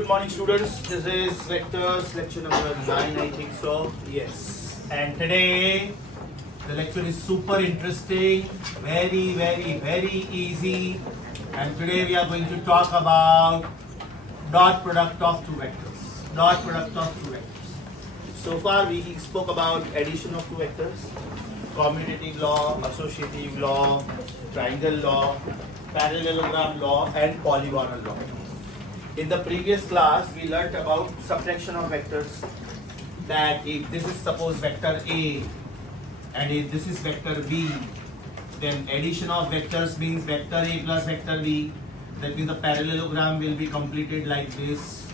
good morning students. This is vectors lecture number 9, I think so. Yes. And today the lecture is super interesting, very easy. And today we are going to talk about dot product of two vectors. Dot product of two vectors. So far we spoke about addition of two vectors, commutative law, associative law, triangle law, parallelogram law and polygonal law. In the previous class, we learnt about subtraction of vectors. That if this is suppose vector A and if this is vector B, then addition of vectors means vector A plus vector B. That means the parallelogram will be completed like this.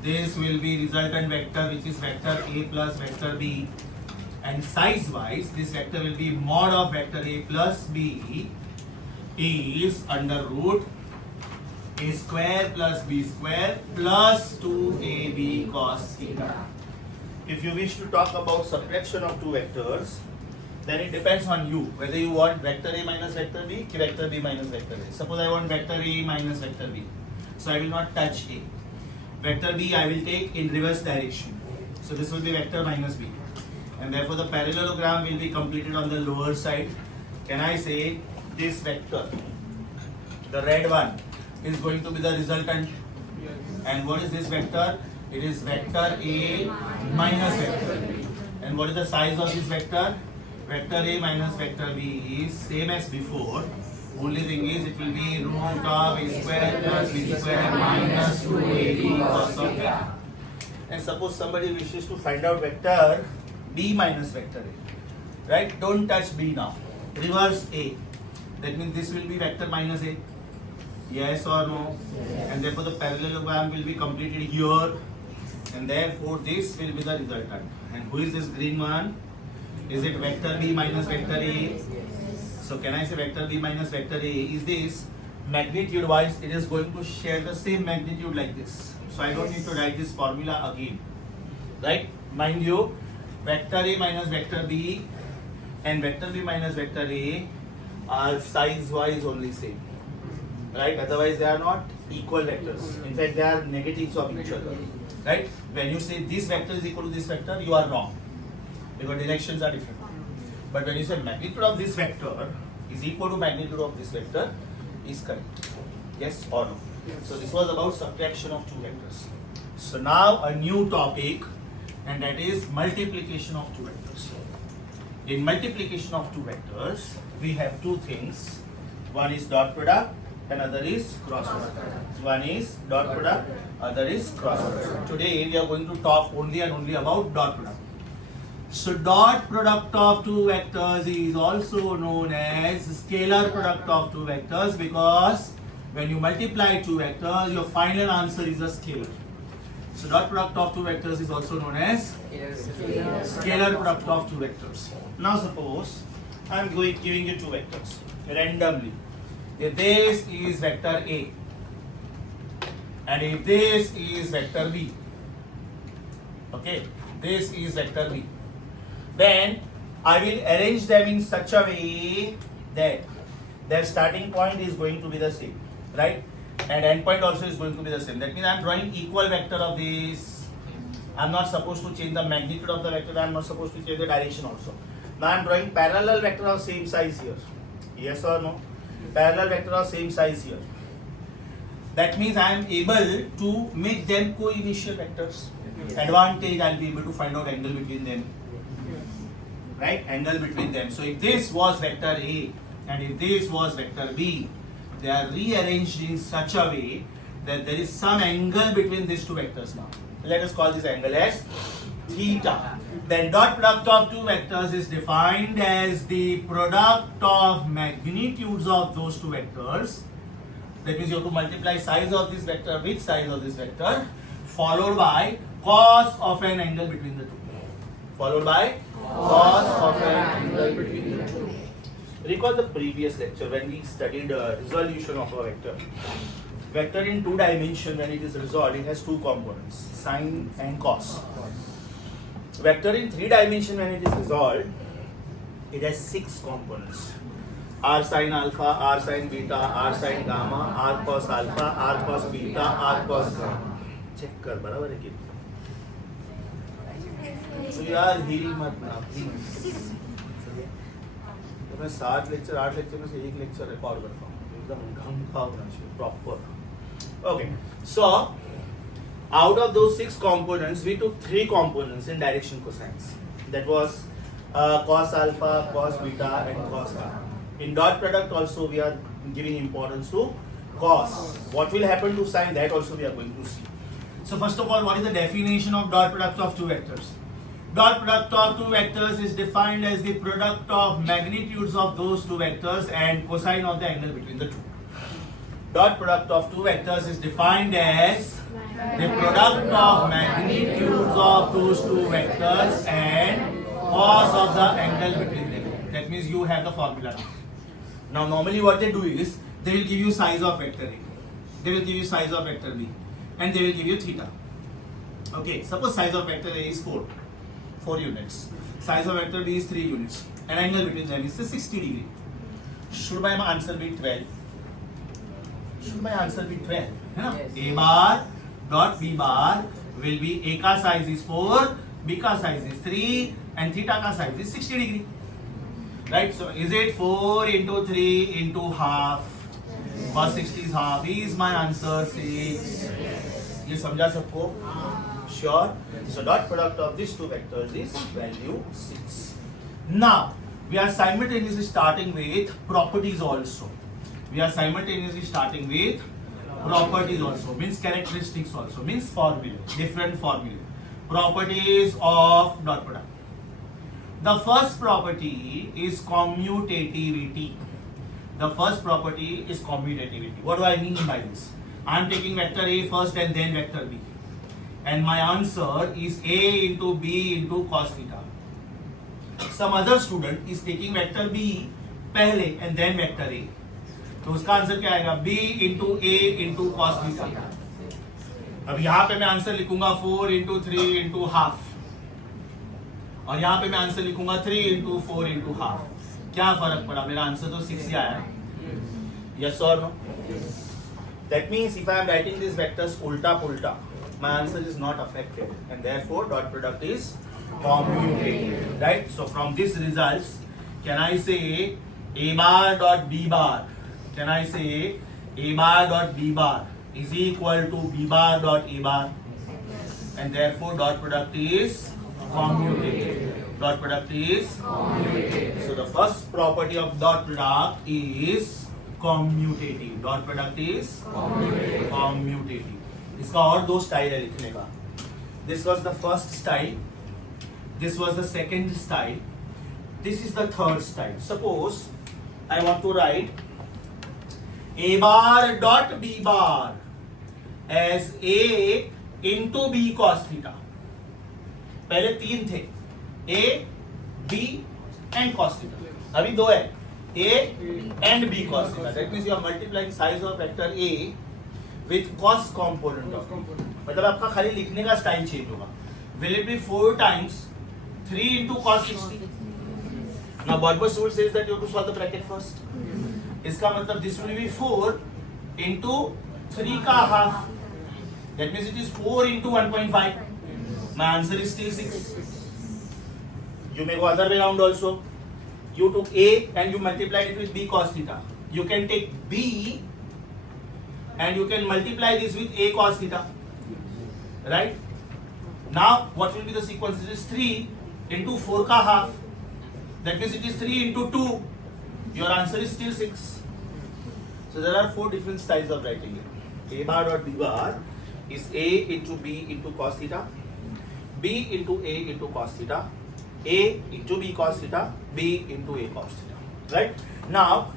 This will be resultant vector which is vector A plus vector B. And size wise, this vector will be mod of vector A plus B is under root A square plus B square plus 2AB cos theta. If you wish to talk about subtraction of two vectors, then it depends on you whether you want vector A minus vector B, vector B minus vector A. Suppose I want vector A minus vector B, so I will not touch A. Vector B I will take in reverse direction, so this will be vector minus B, and therefore the parallelogram will be completed on the lower side. Can I say this vector, the red one, is going to be the resultant? And what is this vector? It is vector A minus vector B. And what is the size of this vector? Vector A minus vector B is same as before. Only thing is it will be root of A square plus B square minus 2AB cos of theta. And suppose somebody wishes to find out vector B minus vector A. Right? Don't touch B now. Reverse A. That means this will be vector minus A. Yes or no? Yes. And therefore the parallelogram will be completed here, and therefore this will be the resultant. And who is this green one? Is it vector B minus vector A? So can I say vector B minus vector A is this? Magnitude wise it is going to share the same magnitude like this. So I don't need to write this formula again. Right? Mind you, vector A minus vector B and vector B minus vector A are size wise only same. Right? Otherwise they are not equal vectors. In fact, they are negatives of each other. Right? When you say this vector is equal to this vector, you are wrong, because directions are different. But when you say magnitude of this vector is equal to magnitude of this vector, is correct. Yes or no? Yes. So this was about subtraction of two vectors. So now a new topic, and that is multiplication of two vectors. In multiplication of two vectors, we have two things. One is dot product, another is cross product. One is dot product, other is cross product. Today we are going to talk only and only about dot product. So dot product of two vectors is also known as scalar product of two vectors, because when you multiply two vectors, your final answer is a scalar. So dot product of two vectors is also known as scalar product of two vectors. Now suppose I am giving you two vectors randomly. If this is vector A and if this is vector B, okay, this is vector B, then I will arrange them in such a way that their starting point is going to be the same, right? And end point also is going to be the same. That means I am drawing equal vector of this. I am not supposed to change the magnitude of the vector. I am not supposed to change the direction also. Now I am drawing parallel vector of same size here. Yes or no? Parallel vector of same size here. That means I am able to make them co-initial vectors. Advantage, I will be able to find out angle between them. Right? Angle between them. So if this was vector A and if this was vector B, they are rearranged in such a way that there is some angle between these two vectors now. Let us call this angle as theta. Then dot product of two vectors is defined as the product of magnitudes of those two vectors. That means you have to multiply size of this vector with size of this vector, followed by cos of an angle between the two. Followed by cos of an angle between the two. Recall the previous lecture when we studied resolution of a vector. Vector in two dimension, when it is resolved, it has two components, sine and cos. Vector in three dimension, when it is resolved, it has six components. R sin alpha, R sin beta, R sin gamma, R cos alpha, R cos beta, R cos gamma. Check कर बराबर है कि तो यार हिल मत ना please. तो मैं 7 लेक्चर 8 लेक्चर में से एक लेक्चर रिकॉर्ड करता हूँ एकदम ढंग का होना चाहिए proper. Okay so out of those 6 components we took 3 components in direction cosines, that was cos alpha, cos beta and cos gamma. In dot product also we are giving importance to cos. What will happen to sine, that also we are going to see. So first of all, what is the definition of dot product of two vectors? Dot product of two vectors is defined as the product of magnitudes of those two vectors and cosine of the angle between the two. Dot product of two vectors is defined as the product of magnitudes of those two vectors and cos of the angle between them. That means you have the formula. Now normally what they do is they will give you size of vector A, they will give you size of vector B, and they will give you theta. Okay, suppose size of vector A is 4 units, size of vector B is 3 units, and angle between them is 60 degree. Should my answer be 12? Should my answer be 12? Yes. A bar dot B bar will be A ka size is 4, B ka size is 3, and theta ka size is 60 degree. Right? So is it 4 into 3 into half? Cos 60 is half. Is my answer 6? ये समझा सबको? Sure. So dot product of these two vectors is value 6. Now we are simultaneously starting with properties also. We are simultaneously starting with properties also, means characteristics also, means formula, different formula. Properties of dot product. The first property is commutativity. The first property is commutativity. What do I mean by this? I am taking vector A first and then vector B. And my answer is A into B into cos theta. Some other student is taking vector B पहले and then vector A. तो उसका answer क्या आएगा? B into A into cos theta. अब यहाँ पे मैं answer लिखूंगा 4 into 3 into half. और यहाँ पे मैं आंसर लिखूंगा 3 into 4 into half. क्या फर्क पड़ा? मेरा आंसर तो 6 ही आया. Yes or no? That means if I am writing these vectors ulta pulta, my answer is not affected, and therefore dot product is commutative. Right? So from this results, can I say A bar dot B bar? Can I say A bar dot B bar is equal to B bar dot A bar? And therefore dot product is commutative. Dot product is commutative. So the first property of dot product is commutative. Dot product is commutative. इसका और दो style है लिखने का. This was the first style. This was the second style. This is the third style. Suppose I want to write A bar dot B bar as A into B cos theta. पहले 3 थे, A, B and cos theta. अभी 2 है, A and B cos theta. That means you are multiplying size of vector A with cos component of it. मतलब आपका खाली लिखने का style change होगा. Will it be 4 times 3 into cos 60? Now Barber's rule says that you have to solve the bracket first. इसका मतलब this will be 4 into 3 का half. That means it is 4 into 1.5. My answer is still 6. You may go other way around also. You took A and you multiplied it with B cos theta. You can take B and you can multiply this with A cos theta. Right? Now what will be the sequence? It is 3 into 4 ka half. That means it is 3 into 2. Your answer is still 6. So there are 4 different styles of writing it. A bar dot B bar is A into B into cos theta, B into A into cos theta, A into B cos theta, B into A cos theta. Right? Now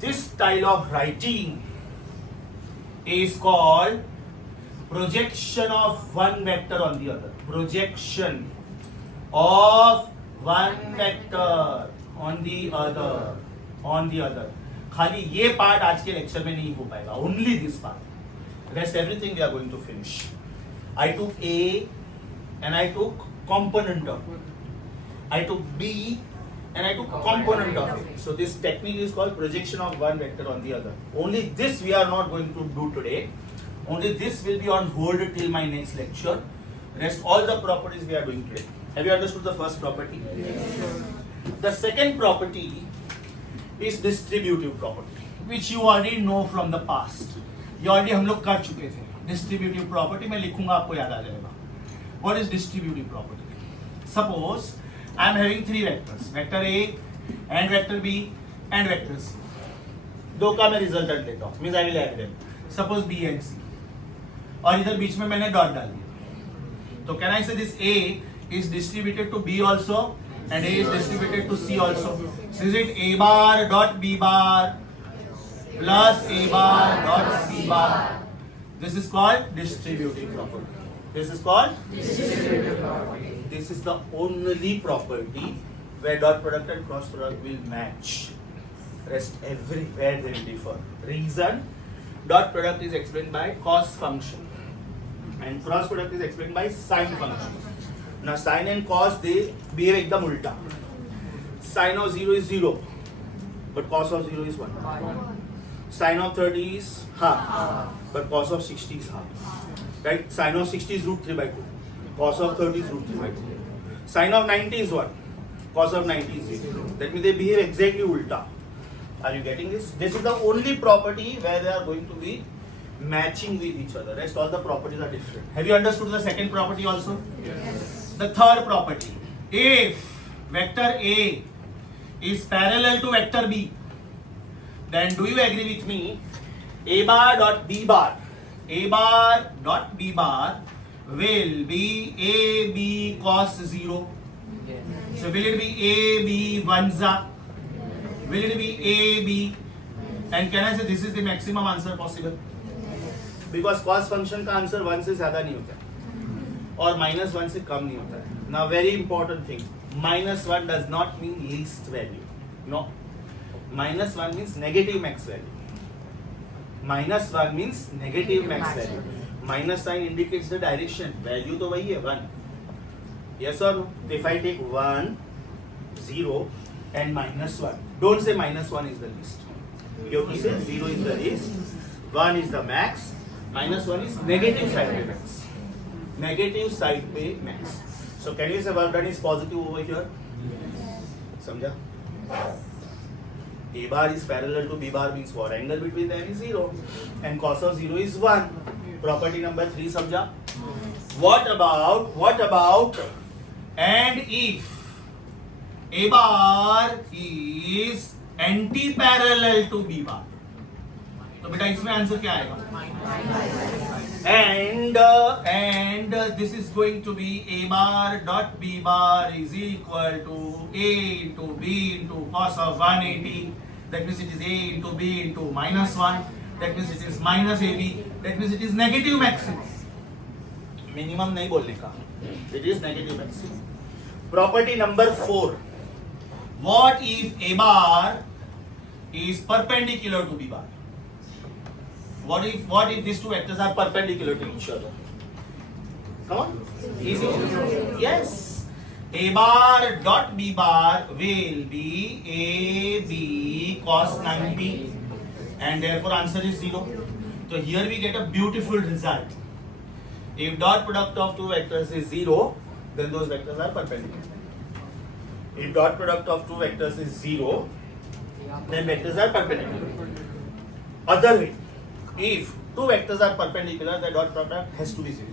this style of writing is called projection of one vector on the other. Projection of one vector on the other. On the other. खाली ये part आज के lecture में नहीं हो पाएगा. Only this part. Rest everything we are going to finish. I took A and I took component of it. I took B and I took component of it. So this technique is called projection of one vector on the other. Only this we are not going to do today. Only this will be on hold till my next lecture. Rest all the properties we are doing today. Have you understood the first property? Yes. The second property is distributive property, which you already know from the past. ये already हम लोग कर चुके थे. Distributive property मैं लिखूंगा आपको याद आ जाएगा. What is distributive property? Suppose I am having three vectors, vector A and vector B and vector C. दो का मैं रिजल्टेंट लेता हूँ, means I will add them. Suppose B and C, और इधर बीच में मैंने डॉट डाल दिया. तो कैन आई से this A is distributed to B also and A is distributed to C also. So is it A bar dot B bar plus A bar dot C bar? This is called distributive property. This is called distributive property. This is the only property where dot product and cross product will match. Rest everywhere they will differ. Reason: dot product is explained by cos function and cross product is explained by sine function. Now sine and cos they behave एकदम उल्टा. Sine of 0 is 0, but cos of 0 is 1. Sine of 30 is half, but cos of 60 is half. Right? Sine of 60 is root 3 by 2. Cos of 30 is root 3 by 2. Sine of 90 is 1. Cos of 90 is 0. That means they behave exactly ulta. Are you getting this? This is the only property where they are going to be matching with each other. Rest all the properties are different. Have you understood the second property also? Yes. The third property. If vector A is parallel to vector B, then do you agree with me? A bar dot B bar. A bar dot B bar will be AB cos 0. Yes. So will it be AB 1za? Will it be A, B? And can I say this is the maximum answer possible? Because cos function का answer 1 से ज्यादा नहीं होता है और -1 से कम नहीं होता है. Now very important thing, -1 does not mean least value. No, -1 means negative max value. -1 means negative max value. Minus sign indicates the direction. Value तो वही है 1. Yes or no? If I take 1, 0 and -1, don't say -1 is the least. You have to say 0 is the least, 1 is the max, -1 is negative side पे max. Negative side पे max. So can you say work done is positive over here? समझा? A bar is parallel to B bar means what? Angle between them is 0 and cos of 0 is 1. Property number 3 समझा? What about and if A bar is anti-parallel to B bar, तो बेटा इसमें answer क्या आएगा? And this is going to be A bar dot B bar is equal to A into B into cos of 180. That means it is A into B into -1. That means it is minus AB. That means it is negative maximum. Minimum नहीं बोलने का. It is negative maximum. Property number 4. What if A bar is perpendicular to B bar? What if these two vectors are perpendicular to each other? Come on, easy. Yes. A bar dot B bar will be AB cos 90, and therefore answer is 0. So here we get a beautiful result. If dot product of two vectors is 0, then those vectors are perpendicular. If dot product of two vectors is 0, then vectors are perpendicular. Other way, if two vectors are perpendicular, the dot product has to be 0.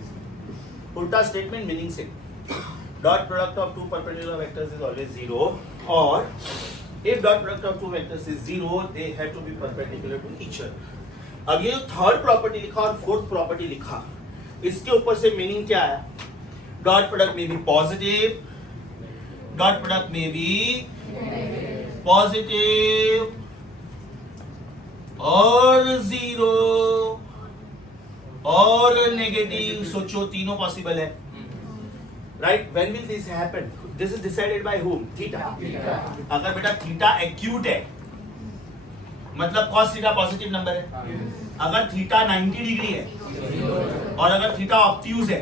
Ulta statement meaning same. Dot product of two perpendicular vectors is always 0, or if dot product of two vectors is 0, they have to be perpendicular to each other. अब ये जो third property लिखा और fourth property लिखा, इसके ऊपर से meaning क्या है? डॉट प्रोडक्ट में भी पॉजिटिव, डॉट प्रोडक्ट में भी पॉजिटिव और 0 और नेगेटिव. सोचो तीनों पॉसिबल है. Right? When will this happen? This is decided by whom? Theta. अगर बेटा थीटा एक्यूट है, मतलब cos थीटा पॉजिटिव नंबर है. अगर थीटा 90 डिग्री है और अगर थीटा ऑब्ट्यूज है,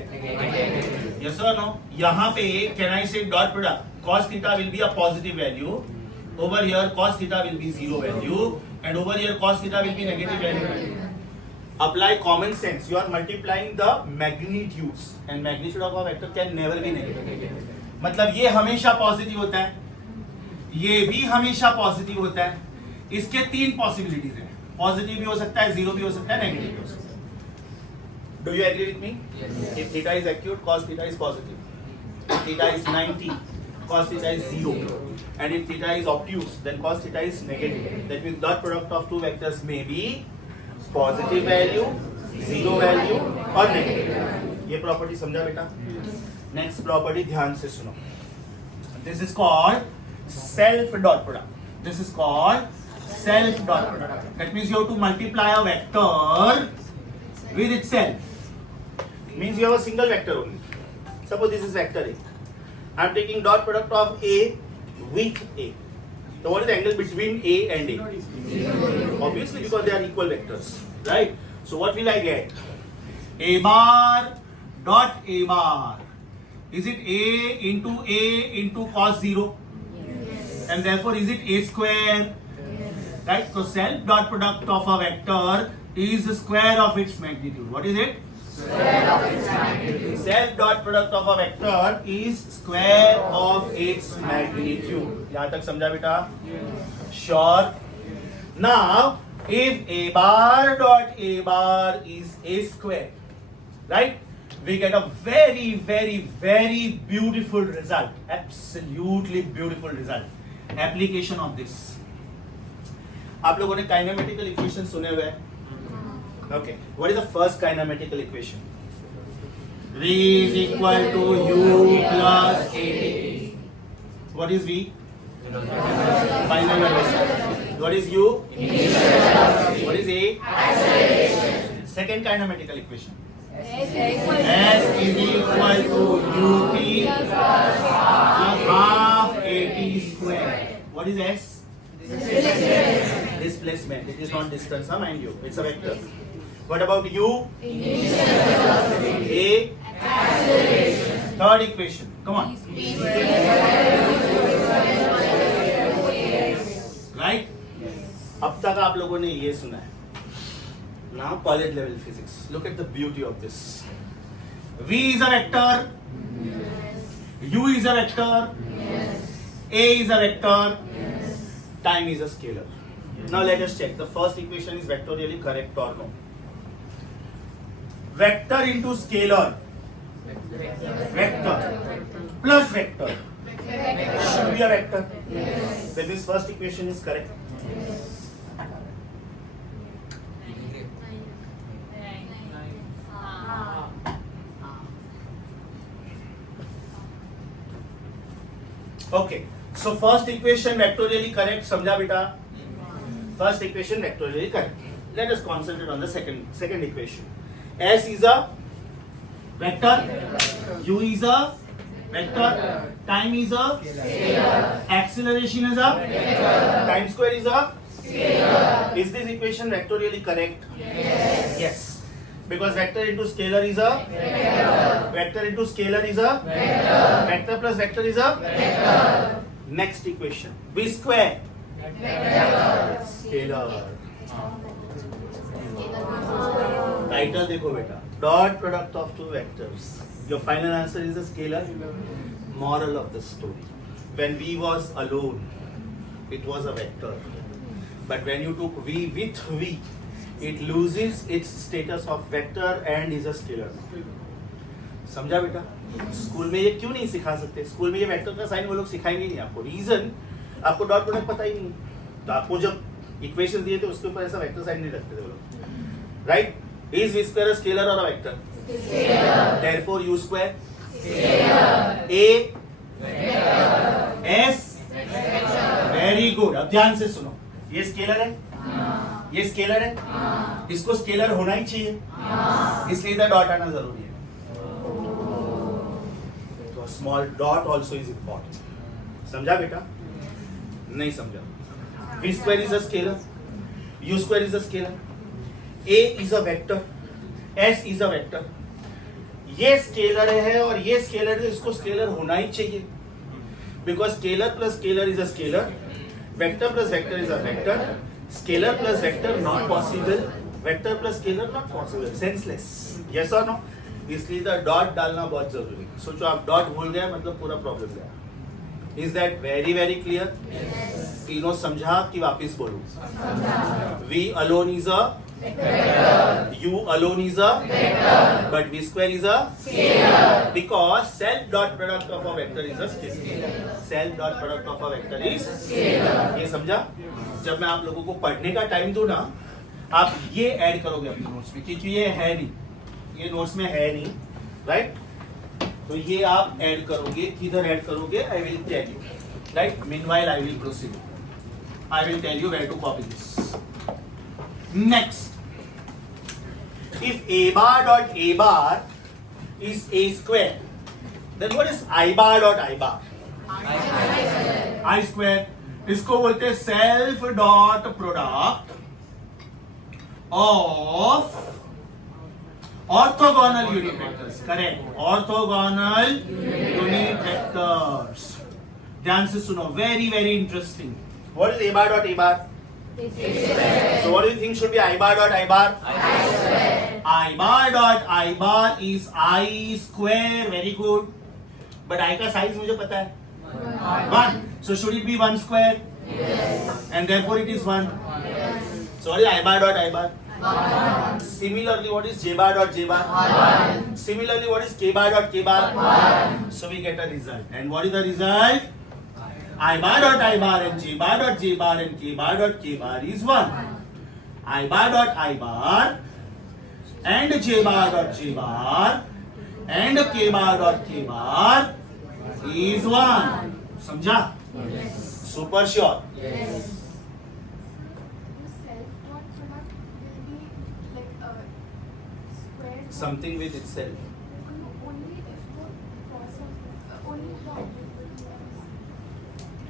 यस और नो, यहाँ पे कैन आई से dot product cos theta will be a positive value, over here cos theta will be 0 value, and over here cos theta will be negative value. apply common sense. You are multiplying the magnitudes and magnitude of a vector can never be negative. मतलब ये हमेशा positive होता है, ये भी हमेशा positive होता है. इसके तीन पॉसिबिलिटीज हैं. पॉजिटिव भी हो सकता है, जीरो भी हो सकता है, नेगेटिव भी हो सकता है. Do you agree with me? If theta is acute, cos theta is positive. If theta is 90, cos theta is 0. And if theta is obtuse, then cos theta is negative. That means dot product of two vectors may be positive value, zero value और negative. ये property समझा बेटा? Next property ध्यान से सुनो. This is called self dot product. This is called self dot product. That means you have to multiply a vector with itself. Means you have a single vector only. Suppose this is vector A. I am taking dot product of A with A. So what is the angle between A and A? Obviously because they are equal vectors, right? So what will I get? A bar dot A bar. Is it A into cos 0? Yes. And therefore is it A square? Yes. Right? So self dot product of a vector is the square of its magnitude. What is it? Square of its magnitude. Self dot product of a vector is square of its magnitude. यहाँ तक समझा बेटा? Sure. Now, if A bar dot A bar is A square, right? We get a very, very, very beautiful result. Absolutely beautiful result. Application of this. आप लोगों ने kinematical equation सुने हुए हैं? Okay. What is the first kinematical equation? V is equal to U plus AT. What is V? Final velocity. What is U? What is A? Acceleration. Second kinematical equation. S is equal to UT plus half AT square. What is S? Displacement. It is not distance, mind you. It's a vector. What about U? A? Acceleration. Third equation. Come on. Right? अब तक आप लोगों ने ये सुना है. Now college level physics. Look at the beauty of this. V is a vector. U is a vector. A is a vector. Time is a scalar. Now let us check. The first equation is vectorially correct or no? Vector into scalar. Vector plus vector should be a vector. Then this first equation is correct. Okay. So first equation vectorially correct. समझा बेटा? First equation vectorially correct. Let us concentrate on the second equation. S is a vector. U is a vector. Time is a scalar. Acceleration is a vector. Time square is a scalar. Is this equation vectorially correct? Yes. Yes. Because vector into scalar is a vector. Vector into scalar is a vector. Vector plus vector is a vector. Next equation. V square. Vector. Scalar. Title देखो बेटा. Dot product of two vectors. Your final answer is a scalar. Moral of the story. When V was alone, it was a vector. But when you took V with V, it loses its status of vector and is a scalar. समझा बेटा? School में ये क्यों नहीं सिखा सकते? School में ये वेक्टर का साइन वो लोग सिखाएंगे नहीं आपको. रीजन आपको डॉट प्रोडक्ट पता ही नहीं. तो आपको जब इक्वेशन दिए थे उसके ऊपर ऐसा वेक्टर साइन नहीं रखते थे वो लोग. Right? Is V square a scalar or a vector? Scalar. Therefore U square? Scalar. A? Vector. S? Vector. Very good. अब ध्यान से सुनो. ये स्केलर है? ये स्केलर है? इसको स्केलर होना ही चाहिए. इसलिए इधर डॉट आना जरूरी है. तो small dot also is important. समझा बेटा? नहीं समझा. V square is a scalar. U square is a scalar. A is a vector. S is a vector. ये स्केलर है और ये स्केलर है. इसको स्केलर होना ही चाहिए. Because scalar plus scalar is a scalar. Vector plus vector is a vector. Scalar plus vector not possible. Vector plus scalar not possible, senseless, yes और no? इसलिए तो डॉट डालना बहुत जरूरी है. सोचो आप डॉट भूल गए मतलब पूरा प्रॉब्लम गया. Is that very very clear? तीनों समझा कि वापिस बोलूं? V alone is a vector. You alone is a vector. But v square is a scalar. Because self dot product of a vector is a scalar. Self dot product of a vector is scalar. ये समझा? जब मैं आप लोगों को पढ़ने का time दूं ना, आप ये ऐड करोगे अपने नोट्स में, क्योंकि ये है नहीं, ये नोट्स में है नहीं, राइट? तो ये आप ऐड करोगे. किधर ऐड करोगे? I will tell you, right? Meanwhile I will proceed. I will tell you where to copy this. Next, if a bar dot a bar is a square, then what is I bar dot I bar? I square. इसको बोलते हैं self dot product of orthogonal unit vectors. Correct, orthogonal unit vectors. ध्यान से सुनो, very very interesting. What is a bar dot a bar? So what do you think should be I bar dot I bar? I square. I bar dot I bar is I square. Very good. But I का size मुझे पता है. 1. So should it be 1 square? Yes. And therefore it is 1. Yes. So what is I bar dot I bar? 1. Similarly, what is J bar dot J bar? 1. Similarly, what is K bar dot K bar? 1. So we get a result. And what is the result? I bar dot I bar and J bar dot J bar and K bar dot K bar is 1. I bar dot I bar and J bar dot J bar and K bar dot K bar is 1. समझा? Yes. Super sure. Yes. The self dot product will be like a square. Something with itself. Only if the cos of only the angle.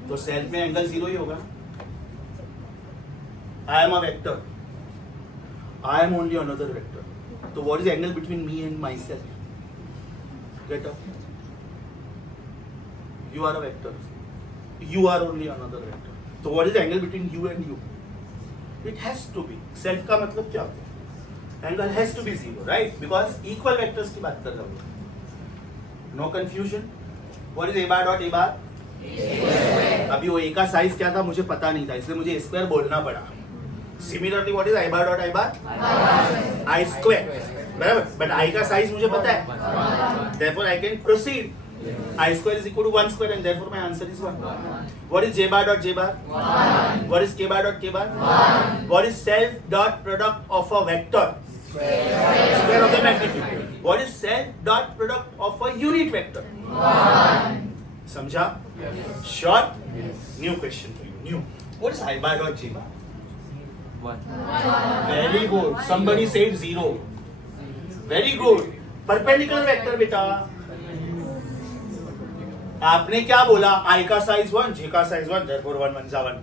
तो self में angle 0 ही होगा. I am a vector. I am only another vector. तो what is angle between me and myself? Get up. You are a vector. You are only another vector. So what is the angle between you and you? It has to be. Self का मतलब क्या होता है? Angle has to be 0, right? Because equal vectors की बात कर रहा हूँ. No confusion. What is a bar dot a bar? अभी वो a का साइज क्या था मुझे पता नहीं था, इसलिए मुझे स्क्वायर बोलना पड़ा. Similarly, what is I bar dot I bar? I square. बराबर. But I का साइज मुझे पता है. Therefore I can proceed. I square is equal to 1 square and therefore my answer is 1. What is J bar dot J bar? 1. What is K bar dot K bar? 1. What is self dot product of a vector? Square of the magnitude. What is self dot product of a unit vector? 1. समझा? Yes. Sure? Yes. New question for you. New. What is I bar dot J bar? 1. Very good. Somebody said 0. Very good. Perpendicular vector बेटा. आपने क्या बोला? I का size 1, J का size 1, therefore 1 1 1.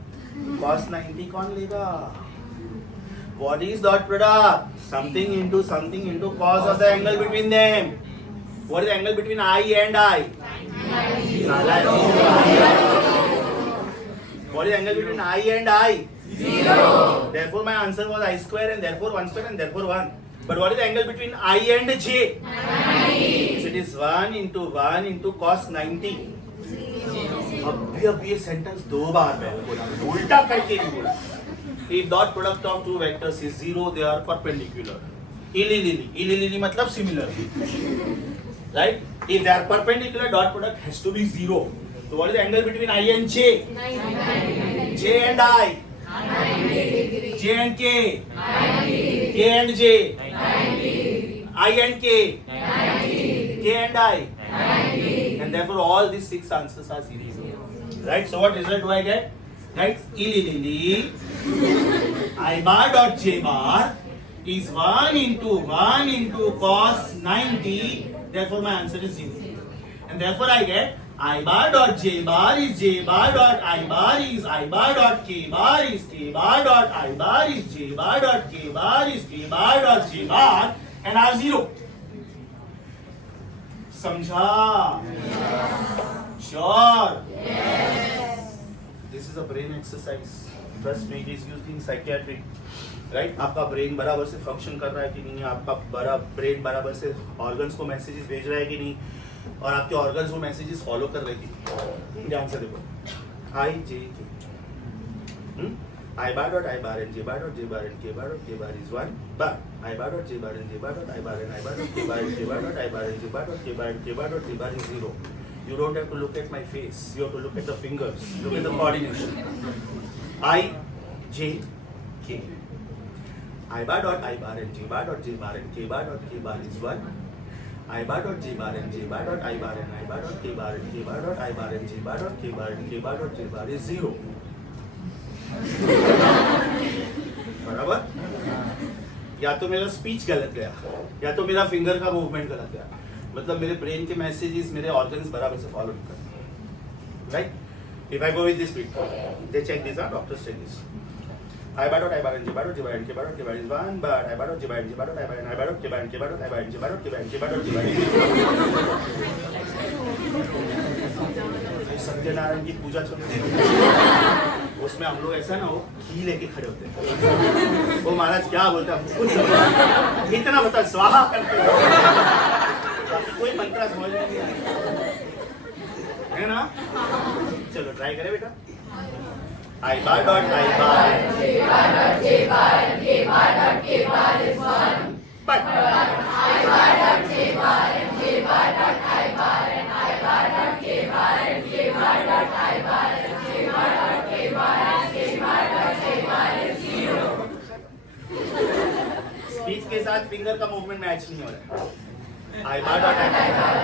Cos 90 कौन लेगा? What is dot product? Something into cos of the angle between them. What is the angle between I and I? 90. What is the angle between I and I? 0. Therefore my answer was I square and therefore 1 square and therefore 1. But what is the angle between I and J? 90. So it is 1 into cos 90. अब ये sentence 2 बार मैंने बोला, उल्टा करके नहीं बोला. If dot product of two vectors is 0, they are perpendicular. Illy मतलब similar. Right? If they are perpendicular, dot product has to be 0. So what is the angle between I and J? 90. J and I? 90. J and K? 90. K and J? 90. I and K? 90. K and I? 90. And therefore all these 6 answers are 0. Right? So what result do I get? Right? Illy I bar dot J bar is 1 into cos 90. Therefore my answer is 0. And therefore I get I bar dot J bar is J bar dot I bar is I bar dot K bar is K bar dot I bar is J bar dot K bar is K bar dot J bar and R 0. समझा? Sure? Yes. This is a brain exercise. Trust me, it is used in psychiatric, right? आपका brain बराबर से function कर रहा है कि नहीं, आपका ब्रेन बराबर से ऑर्गन्स को मैसेजेस भेज रहा है कि नहीं, और आपके ऑर्गन्स वो मैसेजेस फॉलो कर रहे हैं। ध्यान से देखो, आई जे के, I bar dot I bar and J bar dot J bar and K bar dot K bar is 1 bar. I bar dot J bar and J bar dot I bar and I bar dot K bar and K bar dot I bar and J bar dot K bar and K bar dot J bar is 0. You don't have to look at my face. You have to look at the fingers. Look at the coordination. I J K. I bar dot I bar and J bar dot J bar and K bar dot K bar is 1. I bar dot J bar and J bar dot I bar and I bar dot K bar and K bar dot I bar and J bar dot K bar and K bar dot J bar is 0. बराबर? या तो मेरा speech गलत गया, या तो मेरा finger का मूवमेंट गलत गया, मतलब मेरे ब्रेन के मैसेजेस मेरे ऑर्गन्स बराबर से फॉलो नहीं करते, right? If I go with this speed, they check this, doctors check this. I bar dot I bar and J bar dot J bar and K bar dot K bar is 1 bar. I bar dot J bar and J bar dot I bar and I bar dot K bar and K bar dot I bar and J bar dot K bar and K bar dot J bar is 0. Satyanarayan की पूजा चलती है, उसमें हम लोग ऐसा ना हो घी लेके खड़े होते हैं, वो महाराज क्या बोलता है कुछ समझ, इतना बता स्वाहा करते हैं, कोई मंत्र समझ नहीं आता है ना. चलो ट्राई करें बेटा. I bar dot I bar and J bar dot J bar and K bar dot K bar is 1. But I bar dot J bar and J bar dot I bar and I bar dot K bar and K bar dot I bar and J bar dot K bar and K bar dot J bar is 0. Speech के साथ finger का movement match नहीं हो रहा है. I bar dot I bar.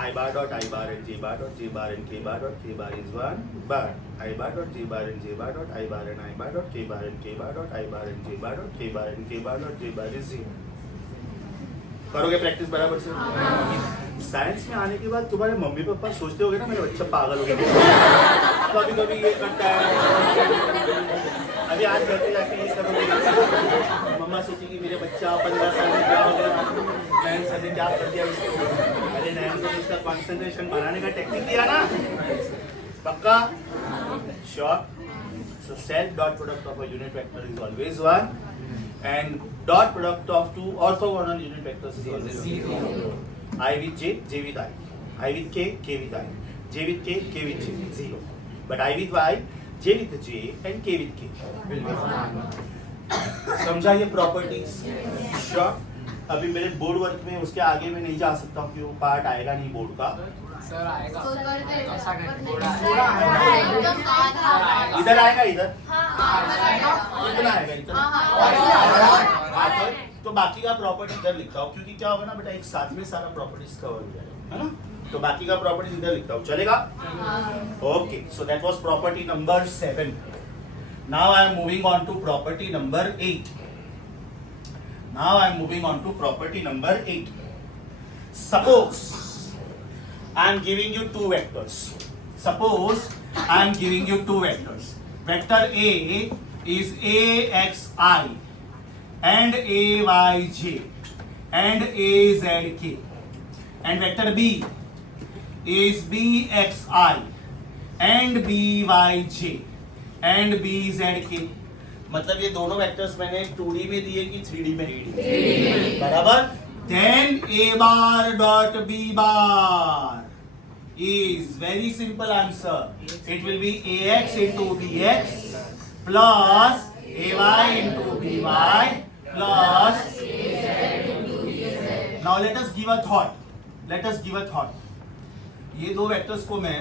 I bar dot I bar and J bar dot J bar and K bar dot K bar is 1 bar. I bar dot J bar and J bar dot I bar and I bar dot K bar and K bar dot I bar and J bar dot K bar and K bar dot J bar is 0. करोगे practice बराबर से? Science में आने के बाद तुम्हारे mummy papa सोचते होंगे ना मेरा बच्चा पागल हो गया, कभी कभी ये करता है, अभी आज घर जाके ये करोगे, मम्मा सोचेगी मेरे बच्चा 15 साल में क्या हो गया, नैन सर ने क्या कर दिया इसको. अरे नैन सर इसका कॉन्सेंट्रेशन बढ़ाने का टेक्निक दिया ना, पक्का? Sure. So set dot product of a unit vector is always 1 and dot product of two orthogonal unit vectors is always 0. I with J, J with I with K, K with I, J with K, K with J, 0. But I with Y, J with J and K with K will be 1. समझा ये properties? Sure. अभी मेरे board work में उसके आगे में नहीं जा सकता हूँ, क्यों पार्ट आएगा नहीं बोर्ड का. सर आएगा, ऐसा करके इधर आएगा, इधर इतना आएगा, इतना. तो बाकी का प्रॉपर्टी इधर लिखता हूँ, क्योंकि क्या होगा ना बेटा एक साथ में सारा प्रॉपर्टीज कवर हो जाएगा, है ना. तो बाकी का प्रॉपर्टीज इधर लिखता हूँ, चलेगा? Okay. So that was property number 7. Now I am moving on to property number 8. Now I am moving on to property number 8. Suppose I am giving you two vectors. Suppose I am giving you two vectors. Vector A is AXI and AYJ and AZK. And vector B is BXI and BYJ and BZK. मतलब ये दोनों vectors मैंने 2D में दिए कि 3D में? 3D बराबर. Then A bar dot B bar is very simple answer. It will be AX into BX plus AY into BY plus AZ into BZ. Now let us give a thought. Let us give a thought. ये दो vectors को मैं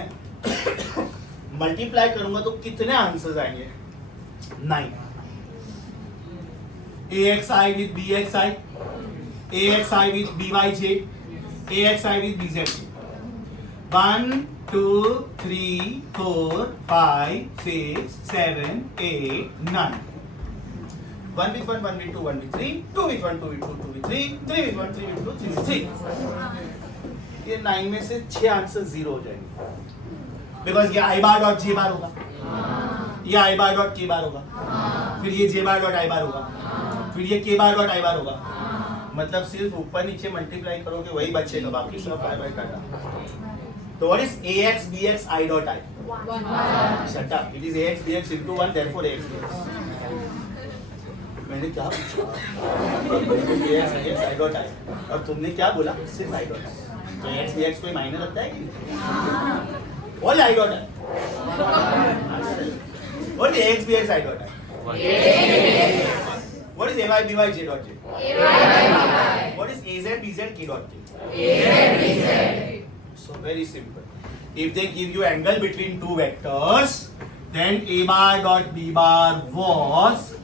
multiply करूंगा तो कितने answers आएंगे? 9. AXI with BXI, AXI with BYJ, AXI with BZJ. 1, 2, 3, 4, 5, 6, 7, 8, 9. 1 with 1, 1 with 2, 1 with 3, 2 with 1, 2 with 2, 2 with 3, 3 with 1, 3 with 2, 3 with 3. ये 9 में से 6 आंसर 0 हो जाएंगे, बिकॉज ये I bar dot J bar होगा, ये I bar dot K bar होगा, फिर ये J bar dot I bar होगा, फिर ये K bar dot I bar होगा. मतलब सिर्फ ऊपर नीचे मल्टीप्लाई करोगे वही बचेगा, बाकी सब बाय बाय काटा. So what is ax bx I dot I? Shut up. It is ax bx into 1, therefore ax bx. मैंने क्या पूछा? ax bx I dot I. और तुमने क्या बोला? सिर्फ I dot I. तो ax bx कोई मायने रखता है कि नहीं? What is I dot I? What is ax bx I dot I? What is ay by j dot j? What is az bz k dot k? So very simple. If they give you angle between two vectors, then a bar dot b bar was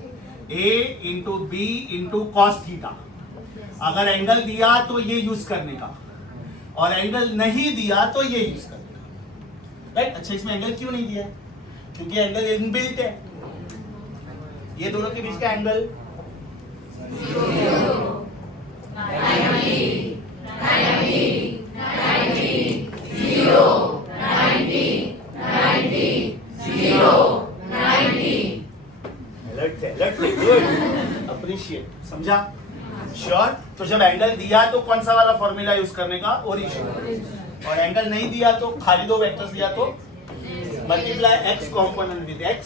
a into b into cos theta. अगर angle दिया तो ये use करने का, और angle नहीं दिया तो ये यूज करने का. राइट? अच्छा, इसमें एंगल क्यों नहीं दिया है? क्योंकि एंगल इनबिल्ट है. ये दोनों के बीच का एंगल अप्रिशिएट. समझा? श्योर. तो जब एंगल दिया तो कौन सा वाला फॉर्मूला यूज करने का? ओरिजिन. और एंगल नहीं दिया तो खाली दो वेक्टर्स दिया तो multiply x component with x,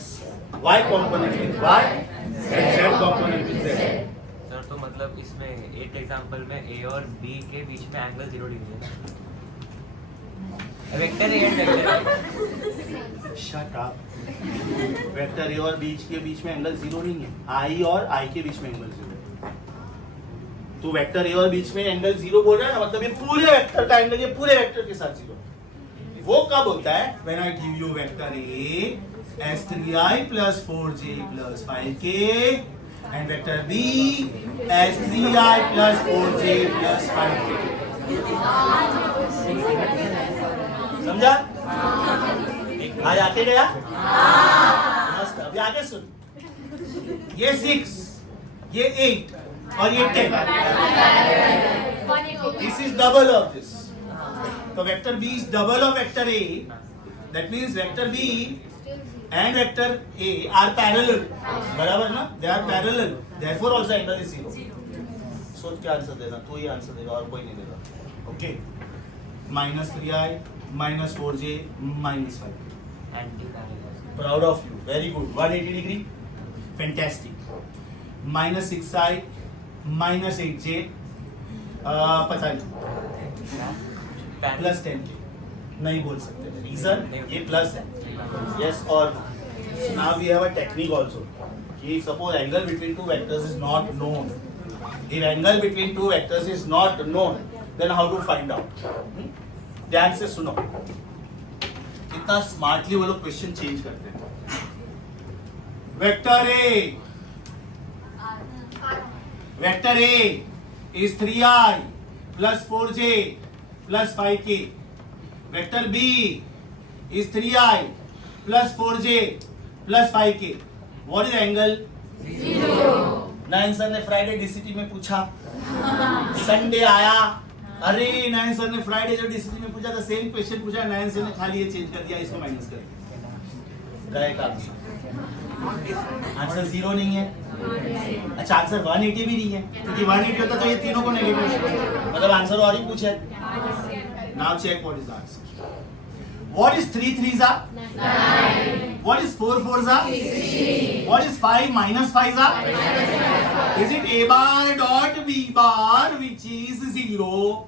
y component with y, z component with z. Sir तो मतलब इसमें एक एग्जांपल में a और b के बीच में एंगल 0 डिग्री है. Vector A and vector. Shut up. Vector A और बीच के बीच में एंगल 0 नहीं है. i और i के बीच में एंगल 0 है. तो वेक्टर ए और बीच में एंगल 0 बोल रहा है ना, मतलब ये पूरे वेक्टर का एंगल ये पूरे वेक्टर के साथ 0. वो कब होता है? When I give you vector A as 3i plus 4j plus 5k and vector b as 3i plus 4j plus 5k. समझा? आज आके गया? मस्त. अभी आगे सुन. ये 6, ये 8 और ये 10. This is double of this. So vector b is double of vector a. That means vector b and vector a are parallel. बराबर ना? They are parallel. Therefore also angle is 0. सोच के आंसर देना. तू ही आंसर देगा और कोई नहीं देगा. Okay. Minus 3i, minus 4j, minus 5. Proud of you. Very good. 180 degree. Fantastic. Minus 6i, minus 8j. पता नहीं. Plus 10k. नहीं बोल सकते. Reason ये plus है. Yes or no? So now we have a technique also. कि suppose angle between two vectors is not known. If angle between two vectors is not known, then how to find out? ध्यान से सुनो. कितना smartly वो लोग question change करते हैं. Vector A, vector A is 3i plus 4j plus 5k. Vector b is 3i plus 4j plus 5k. What is angle? 0. Nine sir ने Friday DCT में पूछा. संडे आया. अरे नायन सर ने फ्राइडे जो डीसीटी में पूछा था सेम क्वेश्चन पूछा. नायन सर ने खाली ये चेंज कर दिया, इसको माइनस कर दिया. गए का आंसर 0 नहीं है. अच्छा, आंसर 180 भी नहीं है, क्योंकि 180 होता तो ये तीनों को नेगेटिव, मतलब आंसर और ही पूछे. Now check what is the answer. What is 3 3s are? 9. What is 4 4s are? 16. What is 5 minus 5s are? Is it a bar dot b bar which is 0?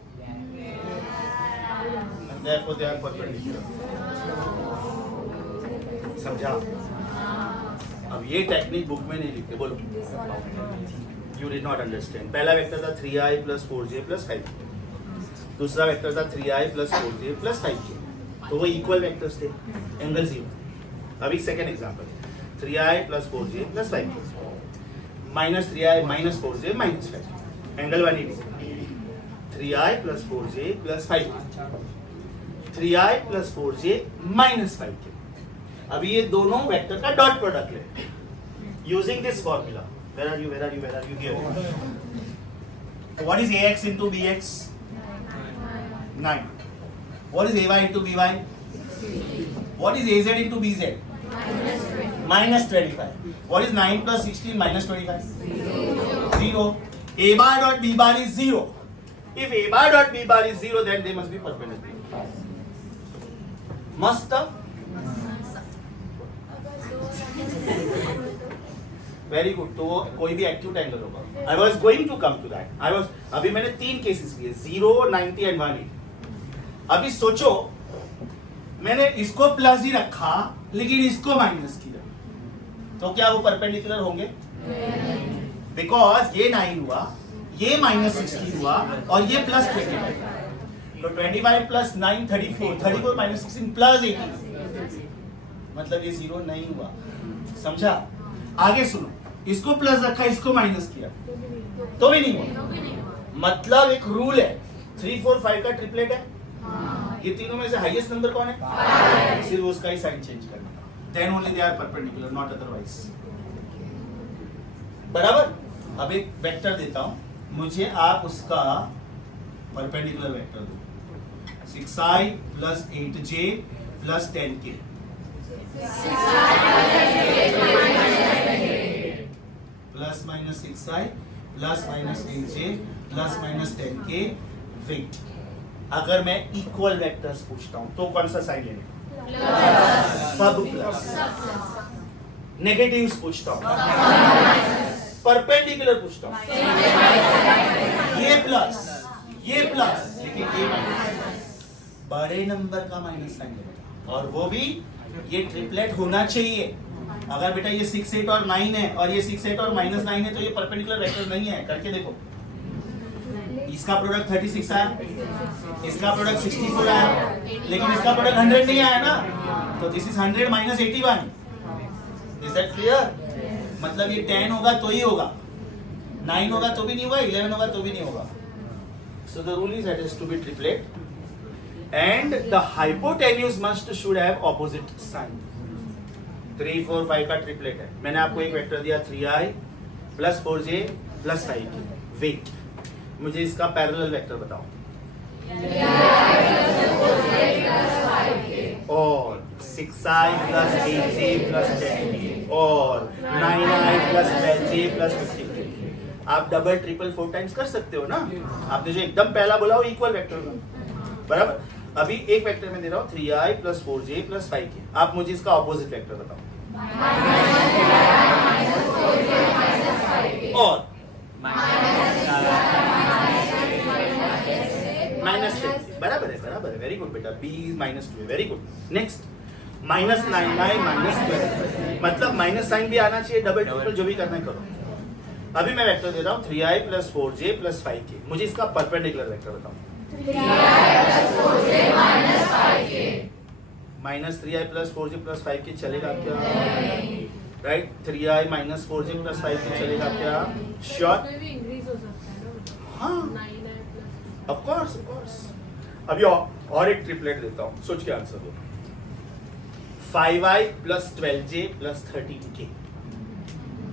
And therefore they are perpendicular. समझा? अब ये technique book में नहीं लिखते. बोलो. You did not understand. पहला vector था 3i plus 4j plus 5k. दूसरा वेक्टर था 3i plus 4j plus 5k. तो वो इक्वल वेक्टर्स थे. एंगल 0. अभी second example. 3i plus 4j plus 5k minus 3i minus 4j minus 5. Angle 180. 3i plus 4j plus 5k. 3i plus 4j minus 5k. अभी ये दोनों vector का dot product ले. Using this formula. Where are you? Where are you? Where are you? Here. What is ax into bx? 9. What is ay into by? What is az into bz? Minus 25. What is 9 plus 16 minus 25? 0. A bar dot b bar is 0. If a bar dot b bar is 0, then they must be perpendicular. मस्त. Very good. तो वो कोई भी acute angle होगा. I was going to come to that. अभी मैंने 3 cases लिए, 0, 90 and 180. अभी सोचो, मैंने इसको प्लस ही रखा लेकिन इसको माइनस किया, तो क्या वो परपेंडिकुलर होंगे? बिकॉज ये 9 हुआ, ये -16 हुआ और ये +25. तो 25 प्लस 9 34, 34 माइनस 16 प्लस 18, मतलब ये 0 नहीं हुआ. समझा? आगे सुनो, इसको प्लस रखा, इसको माइनस किया तो भी नहीं हुआ. मतलब एक रूल है, 3 4 5 का ट्रिपलेट है. ये तीनों में से हाईएस्ट नंबर कौन है? सिर्फ उसका ही साइन चेंज करना. Then only they are perpendicular, not otherwise. बराबर. अब एक वेक्टर देता हूं, मुझे आप उसका परपेंडिकुलर वेक्टर दो. 6i plus 8j plus 10k. Plus minus 6i plus minus 8j plus minus 10k. Wait, अगर मैं इक्वल वेक्टर्स पूछता हूं तो कौन सा साइन लेना? सब प्लस. नेगेटिव्स पूछता हूं, परपेंडिकुलर पूछता हूं, ये प्लस, लेकिन ये माइनस. बड़े नंबर का माइनस साइन लेगा, और वो भी ये ट्रिपलेट होना चाहिए. अगर बेटा ये 6 8 और 9 है और ये 6 8 और -9 है तो ये परपेंडिकुलर वेक्टर नहीं है. करके देखो. इसका प्रोडक्ट 36 आया, इसका प्रोडक्ट 64 आया, लेकिन इसका प्रोडक्ट 100 नहीं आया ना. तो this is 100 minus 81. Is that clear? मतलब ये 10 होगा तो ही होगा, 9 होगा तो भी नहीं होगा, 11 होगा तो भी नहीं होगा. So the rule is that it has to be triplet, and the hypotenuse must should have opposite sign. 3 4 5 का ट्रिपलेट है. मैंने आपको एक वेक्टर दिया 3i plus 4j plus 5k. Wait, मुझे इसका पैरेलल वेक्टर बताओ. और 6i plus 8j plus 10k और 9i plus 12j plus 15k. आप डबल ट्रिपल 4 टाइम्स कर सकते हो ना. आपने जो एकदम पहला बोला वो इक्वल वेक्टर का, बराबर. अभी एक वेक्टर में दे रहा हूँ 3i plus 4j plus 5k. आप मुझे इसका ऑपोजिट वेक्टर बताओ. और -10, बराबर है. वेरी गुड बेटा. b is -2 है. Very good. नेक्स्ट, -9i -12, मतलब माइनस साइन भी आना चाहिए. डबल ट्रिपल जो भी करना है करो. अभी मैं वेक्टर दे रहा हूँ 3i plus 4j plus 5k. मुझे इसका परपेंडिकुलर वेक्टर बताओ. -3i plus 4j plus 5k चलेगा क्या? Right. 3i minus 4j plus 5k चलेगा क्या? श्योर? हाँ, ऑफ कोर्स. अभी और एक ट्रिपलेट देता हूँ, सोच के आंसर दो. 5i plus 12j plus 13k.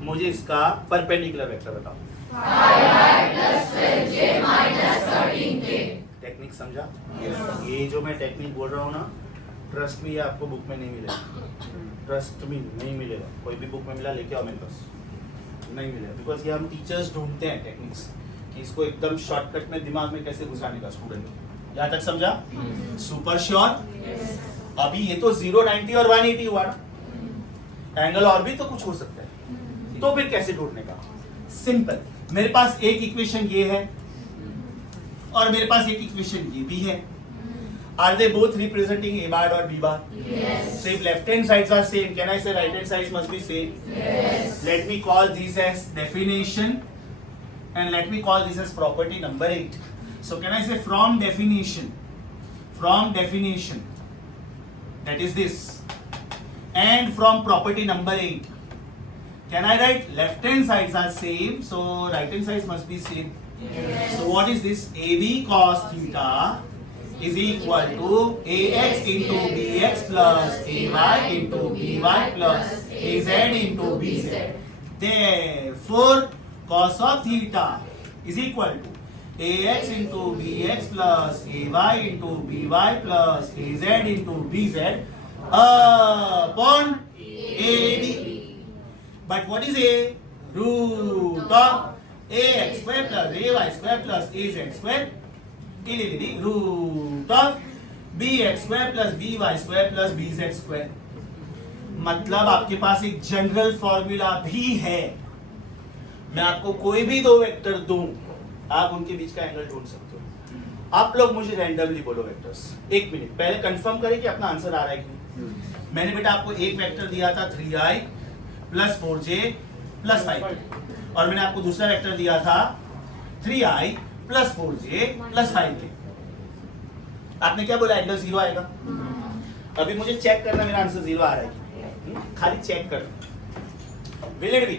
मुझे इसका परपेंडिकुलर वेक्टर बताओ. 5i plus 12j minus 13k. Technique समझा? ये जो मैं टेक्निक बोल रहा हूँ ना, ट्रस्ट में ये आपको बुक में नहीं मिलेगा. ट्रस्ट में नहीं मिलेगा. कोई भी बुक में मिला लेके आओ मेरे पास, नहीं मिलेगा. बिकॉज ये हम टीचर्स ढूंढते हैं टेक्निक्स कि इसको एकदम शॉर्टकट में दिमाग में कैसे घुसाने का स्टूडेंट. यहाँ तक समझा? Super sure. अभी ये तो 0 90 और 180 हुआ ना. एंगल और भी तो कुछ हो सकता है, तो फिर कैसे ढूंढने का? सिंपल. मेरे पास एक इक्वेशन ये है और मेरे पास एक इक्वेशन ये भी है. Are they both representing a bar or b bar? Yes. So if left hand sides are same, can I say right hand sides must be same? Yes. Let me call these as definition and let me call this as property number 8. So can I say from definition, that is this, and from property number 8, can I write left hand sides are same, so right hand sides must be same. Yes. So what is this? AB cos theta is equal to ax into bx plus ay into by plus az into bz. Therefore, cos of theta is equal to ax into bx plus ay into by plus az into bz upon ab. But what is a? Root of ax square plus ay square plus az square. Root of bx² plus by² plus bz²। मतलब आपके पास एक general formula भी है। मैं आपको कोई भी दो वेक्टर दूं, आप उनके बीच का एंगल ढूंढ सकते हो। आप लोग मुझे रैंडमली बोलो वेक्टर्स। एक मिनट पहले कंफर्म करें कि अपना आंसर आ रहा है कि नहीं। मैंने बेटा आपको एक वेक्टर दिया था 3i plus 4j plus 5, और मैंने आपको दूसरा वेक्टर दिया था 3i plus 4j plus 5। आपने क्या बोला, एंगल 0 आएगा। अभी मुझे चेक करना मेरा आंसर 0 आ रहा है, खाली चेक कर। Will it be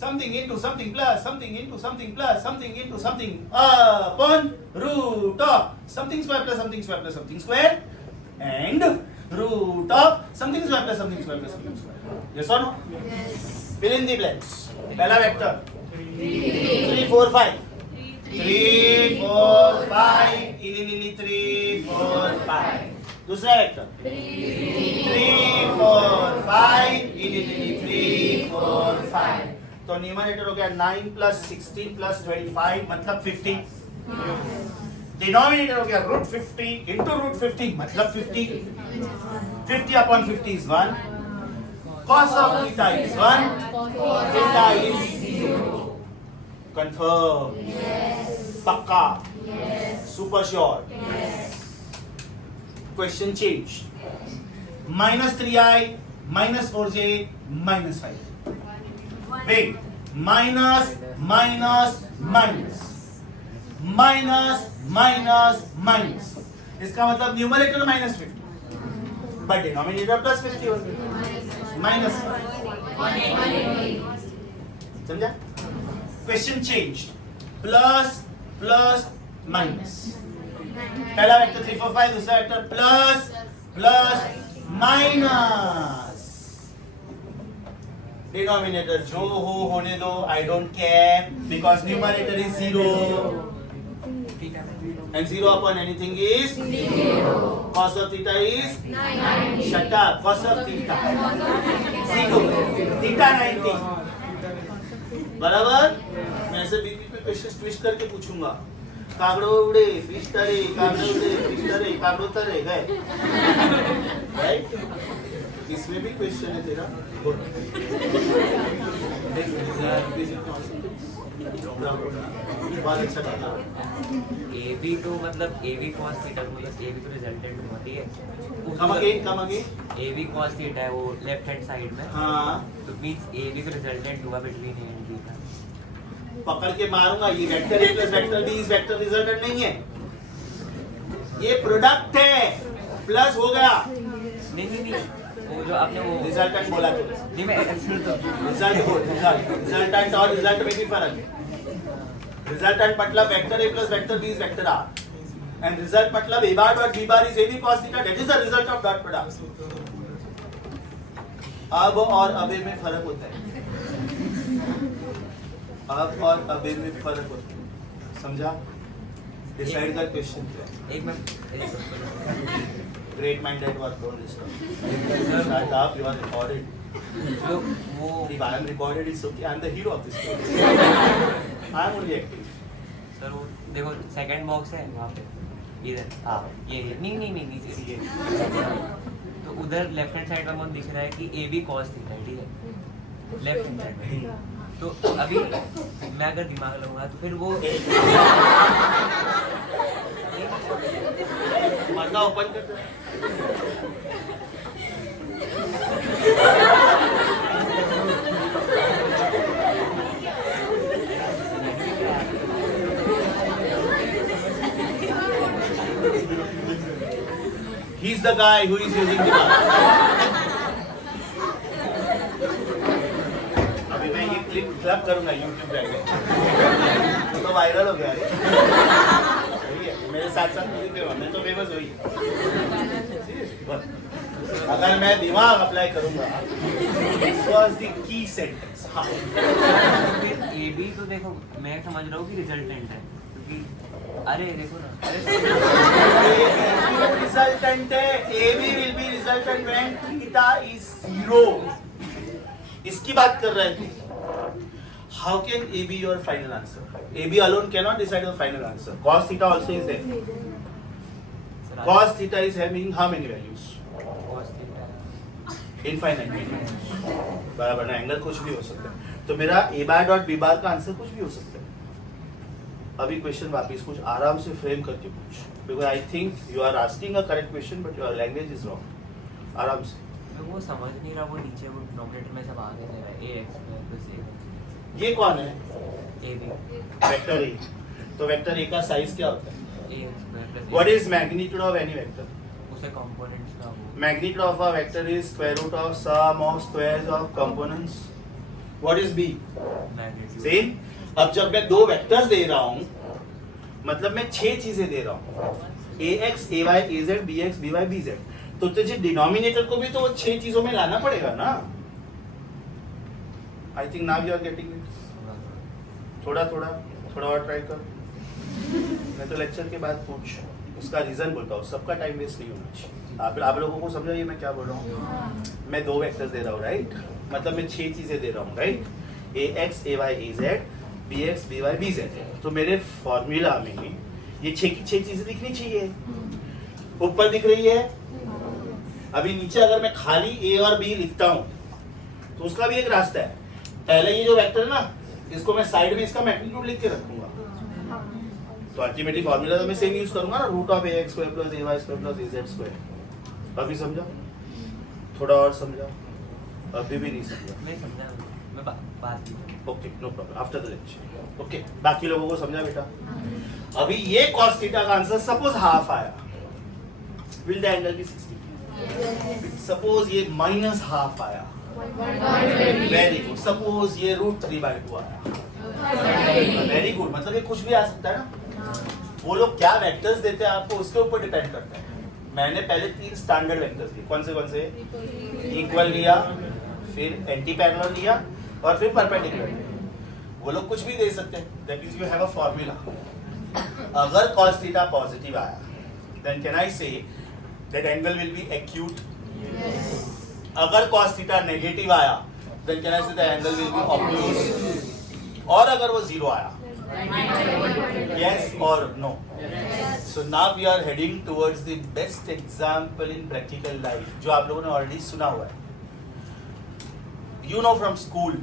something into something plus something into something plus something into something upon root of something square plus something square plus something square and root of something square plus something square plus something square? Yes or no? Yes. Fill in the blanks. पहला vector 3 4 5 3 4 5 इली 3 4 5। दूसरा vector 3 4 5 इली 3 4 5। तो numerator हो गया 9 plus 16 plus 25 मतलब 50। Denominator हो गया √50 into √50 मतलब 50। 50 upon 50 is 1। cos of theta is 1। theta is 0। confirm। पक्का। super sure। question changed। minus 3i minus 4j minus 5। wait, minus minus minus minus minus minus, इसका मतलब न्यूमरेटर -50 बट डिनोमिनेटर +50 होगा, minus. समझा? Question change, plus plus minus. पहला vector 3 4 5, दूसरा vector plus plus minus. Denominator जो हो होने दो, I don't care, because numerator is 0 and 0 upon anything is 0. Cos of theta is 90. Shut up. Cos of theta 0. Theta 90. बराबर? मैं ऐसे बीच बीच में क्वेश्चन ट्विस्ट करके पूछूंगा। कागड़ो उड़े, फिश तरे, कागड़ो उड़े, फिश तरे, कागड़ो तरे गए। राइट? इसमें भी क्वेश्चन है तेरा। बहुत अच्छा करना। ए बी तो मतलब ए बी cos थीटा मतलब ए बी तो रिजल्टेंट हुआ, ठीक है। कम अगे ए बी cos थीटा है वो लेफ्ट हैंड साइड में। हाँ, तो मींस ए बी तो रिजल्टेंट हुआ बिटवीन ए एंड बी का। पकड़ के मारूंगा। ये vector A plus vector B इस वेक्टर रिजल्टेंट नहीं है, ये प्रोडक्ट है। प्लस हो गया। नहीं वो जो आपने वो रिजल्टेंट बोला तो नहीं मैं एक्चुअली तो रिजल्टेंट और रिजल्ट में भी फर्क है। रिजल्टेंट मतलब vector A plus vector B is vector R, and result मतलब A bar dot B bar is A B cos theta, that is the result of dot product. अब और अबे में फर्क होता है। अब और अबे में फर्क होता है, समझा? डिसाइड कर क्वेश्चन पे। एक minute Great minded work, don't disturb. Shut up, you are recorded. जो वो If I am recorded, it's okay. I am the hero of this story. I am only acting. Sir वो देखो second box है वहाँ पे इधर। हाँ। ये नहीं नीचे ये। तो उधर लेफ्ट हैंड साइड में दिख रहा है कि ए बी cos थीटा है, ठीक है, लेफ्ट हैंड साइड में। तो अभी मैं अगर दिमाग लगाऊंगा तो फिर वो पर्दा ओपन कर। He's the guy who is using the अभी मैं ये क्लिप क्लब करूंगा YouTube पे, तो वायरल हो गया। मेरे साथ साथ मुझे फेमस, मैं तो फेमस हुई। अगर मैं दिमाग अप्लाई करूंगा, this was the key sentence. हाँ, फिर ए बी तो देखो मैं समझ रहा हूँ कि रिजल्टेंट है, क्योंकि अरे देखो ना, अरे रिजल्टेंट है। A B will be resultant when theta is 0। इसकी बात कर रहे थे। How can A be your final answer? AB alone cannot decide the final answer. Cos theta also is there. Sir, Cos theta is having how many values? cos theta Infinite values. बराबर ना, angle कुछ भी हो सकता है. तो मेरा A bar dot B बार का आंसर कुछ भी हो सकता है. अभी क्वेश्चन वापिस कुछ आराम से फ्रेम करके पूछ. Because I think you are asking a correct question but your language is wrong. आराम से. मैं वो समझ नहीं रहा, वो नीचे वो डिनोमिनेटर में सब आगे दे रहा है ax square plus a ये कौन है? a b vector A. तो वेक्टर A का साइज क्या होता है? ax square plus What is magnitude of any vector? उसे कंपोनेंट्स का वो Magnitude of a vector is square root of sum of squares of components. What is B? Magnitude Same. अब जब मैं दो वेक्टर्स दे रहा हूँ, मतलब मैं 6 चीजें दे रहा हूँ. ax, ay, az, bx, by, bz. तो तुझे डिनोमिनेटर को भी तो 6 चीजों में लाना पड़ेगा ना. I think now you are getting it. थोड़ा और ट्राई कर. मैं तो लेक्चर के बाद पूछ, उसका रीजन बोलता हूँ. सबका टाइम वेस्ट नहीं होना चाहिए. आप लोगों को समझा ये मैं क्या बोल रहा हूँ? मैं दो वेक्टर्स दे रहा हूँ, राइट? मतलब मैं 6 चीजें दे रहा हूँ, right? ax, ay, az, bx, by, bz. तो मेरे फॉर्मूला में ये 6 की 6 चीजें दिखनी चाहिए. ऊपर दिख रही है. अभी नीचे अगर मैं खाली a और b लिखता हूँ तो उसका भी एक रास्ता है. पहले ये जो वेक्टर है ना, इसको मैं साइड में इसका मैग्नीट्यूड लिख के रखूंगा. तो अल्टीमेटली फॉर्मूला तो मैं सेम यूज करूंगा ना, root of ax square plus ay square plus az square. अभी समझा? थोड़ा और समझा? अभी भी नहीं समझा? मैं समझा, मैं बात की. Okay, no problem. After the lecture. Okay, बाकी लोगों को समझा बेटा? अभी ये cos थीटा का आंसर सपोज हाफ आया, will the angle be 60? Suppose ये माइनस हाफ आया, वेरी गुड. सपोज ये √3/2 आया, वेरी गुड. मतलब ये कुछ भी आ सकता है ना. वो लोग क्या वेक्टर्स देते हैं आपको उसके ऊपर डिपेंड करता है. मैंने पहले 3 स्टैंडर्ड वेक्टर्स दिए. कौन से? इक्वल लिया, फिर एंटी पैरेलल लिया और फिर परपेंडिकुलर लिया. वो लोग कुछ भी दे सकते हैं. That means you have a formula. अगर cos थीटा पॉजिटिव आया, then can I say that angle will be acute? अगर cos थीटा नेगेटिव आया, then can I say the angle will be obtuse? और अगर वो 0 आया, yes or no? So now we are heading towards the best example in practical life, जो आप लोगों ने already सुना हुआ है. You know from school,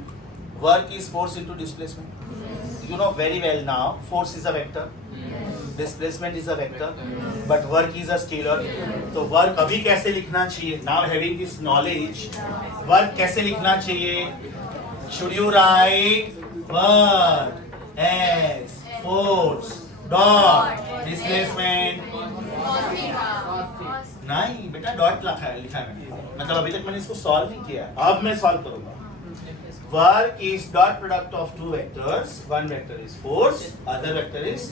work is force into displacement. You know very well now, force is a vector. Displacement is a vector, but work is a scalar. तो work अभी कैसे लिखना चाहिए? Now having this knowledge, work कैसे लिखना चाहिए? Should you write work as force dot displacement? नहीं बेटा, डॉट लिखा है मैंने. मतलब अभी तक मैंने इसको सॉल्व नहीं किया. अब मैं सॉल्व करूंगा. Work is dot product of two vectors. One vector is force, other vector is.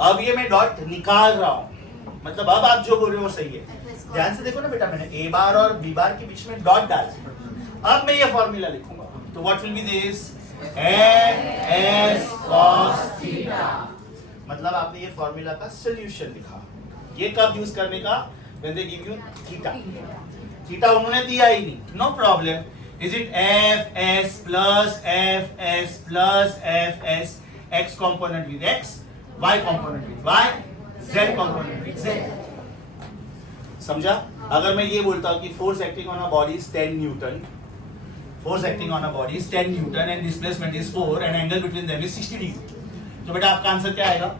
अब ये मैं डॉट निकाल रहा हूँ. मतलब अब आप जो बोल रहे हो सही है. ध्यान से देखो ना बेटा, मैंने a बार और b बार के बीच में डॉट डाला. अब मैं ये फॉर्मूला लिखूंगा. तो what will be this? f(s) cos theta. मतलब आपने ये फॉर्मूला का सोल्यूशन लिखा. ये कब यूज करने का? When they give you theta. Theta उन्होंने दिया ही नहीं. No problem. Is it fs plus fs plus fs, x component with x, y component with y, z component with z? समझा? अगर मैं ये बोलता हूँ कि force acting on a body is 10 Newton, force acting on a body is 10 Newton and displacement is 4 and angle between them is 60 degree. तो बेटा आपका आंसर क्या आएगा?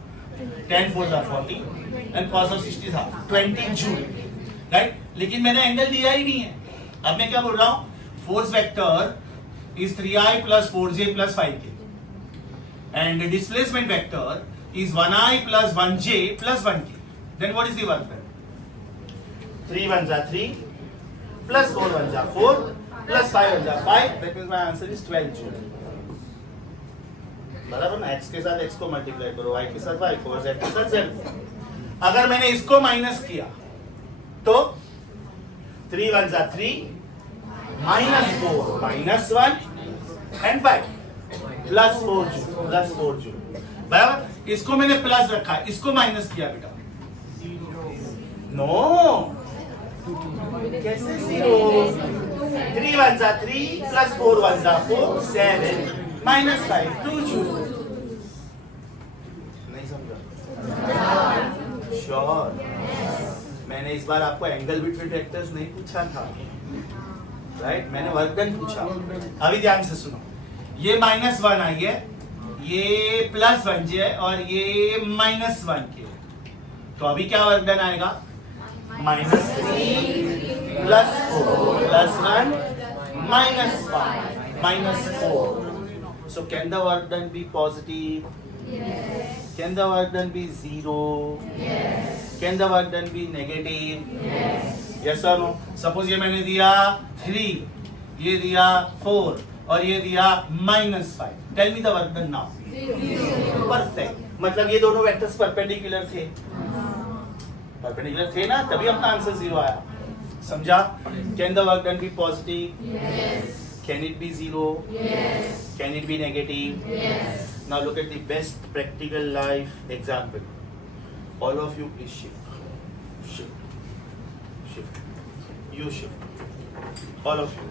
10 4 are 40 and cos of 60 था 20 जूल, राइट? लेकिन मैंने एंगल दिया ही नहीं है. अब मैं क्या बोल रहा हूँ? Force vector is 3i plus 4j plus 5k, and the displacement vector is 1i plus 1j plus 1k. Then what is the work done? 3 1s are 3 plus 4 1s are 4 plus 5 1s are 5. That means my answer is 12 joule. बराबर ना? x के साथ x को multiply करो, y के साथ y को, z के साथ z. अगर मैंने इसको माइनस किया तो 3 1s are 3 -4 -1 and 5 +4 जूल. बराबर? इसको मैंने प्लस रखा, इसको माइनस किया बेटा. नो, कैसे 0? 3 1s are 3 plus 4 1s are 4, 7 -5 to choose. नहीं समझा? श्योर? मैंने इस बार आपको एंगल बिटवीन वेक्टर्स नहीं पूछा था, राइट? मैंने वर्क डन पूछा. अभी ध्यान से सुनो. ये -1 आई है, ये +1 है और ये -1 के. तो अभी क्या वर्क डन आएगा? -3 +4 +1 -5 -4. So can the work done be positive? Yes. Can the work done be 0? Yes. Can the work done be negative? Yes. Yes or no? Suppose ये मैंने दिया 3, ये दिया 4 और ये दिया -5. Tell me the work done now. Perfect. मतलब ये दोनों वेक्टर्स परपेंडिकुलर थे. परपेंडिकुलर थे ना, तभी अपना आंसर 0 आया. समझा? Can the work done be positive? Yes. Can it be 0? Yes. Can it be negative? Yes. Now look at the best practical life example. All of you please shift. Shift. Shift. You shift. All of you.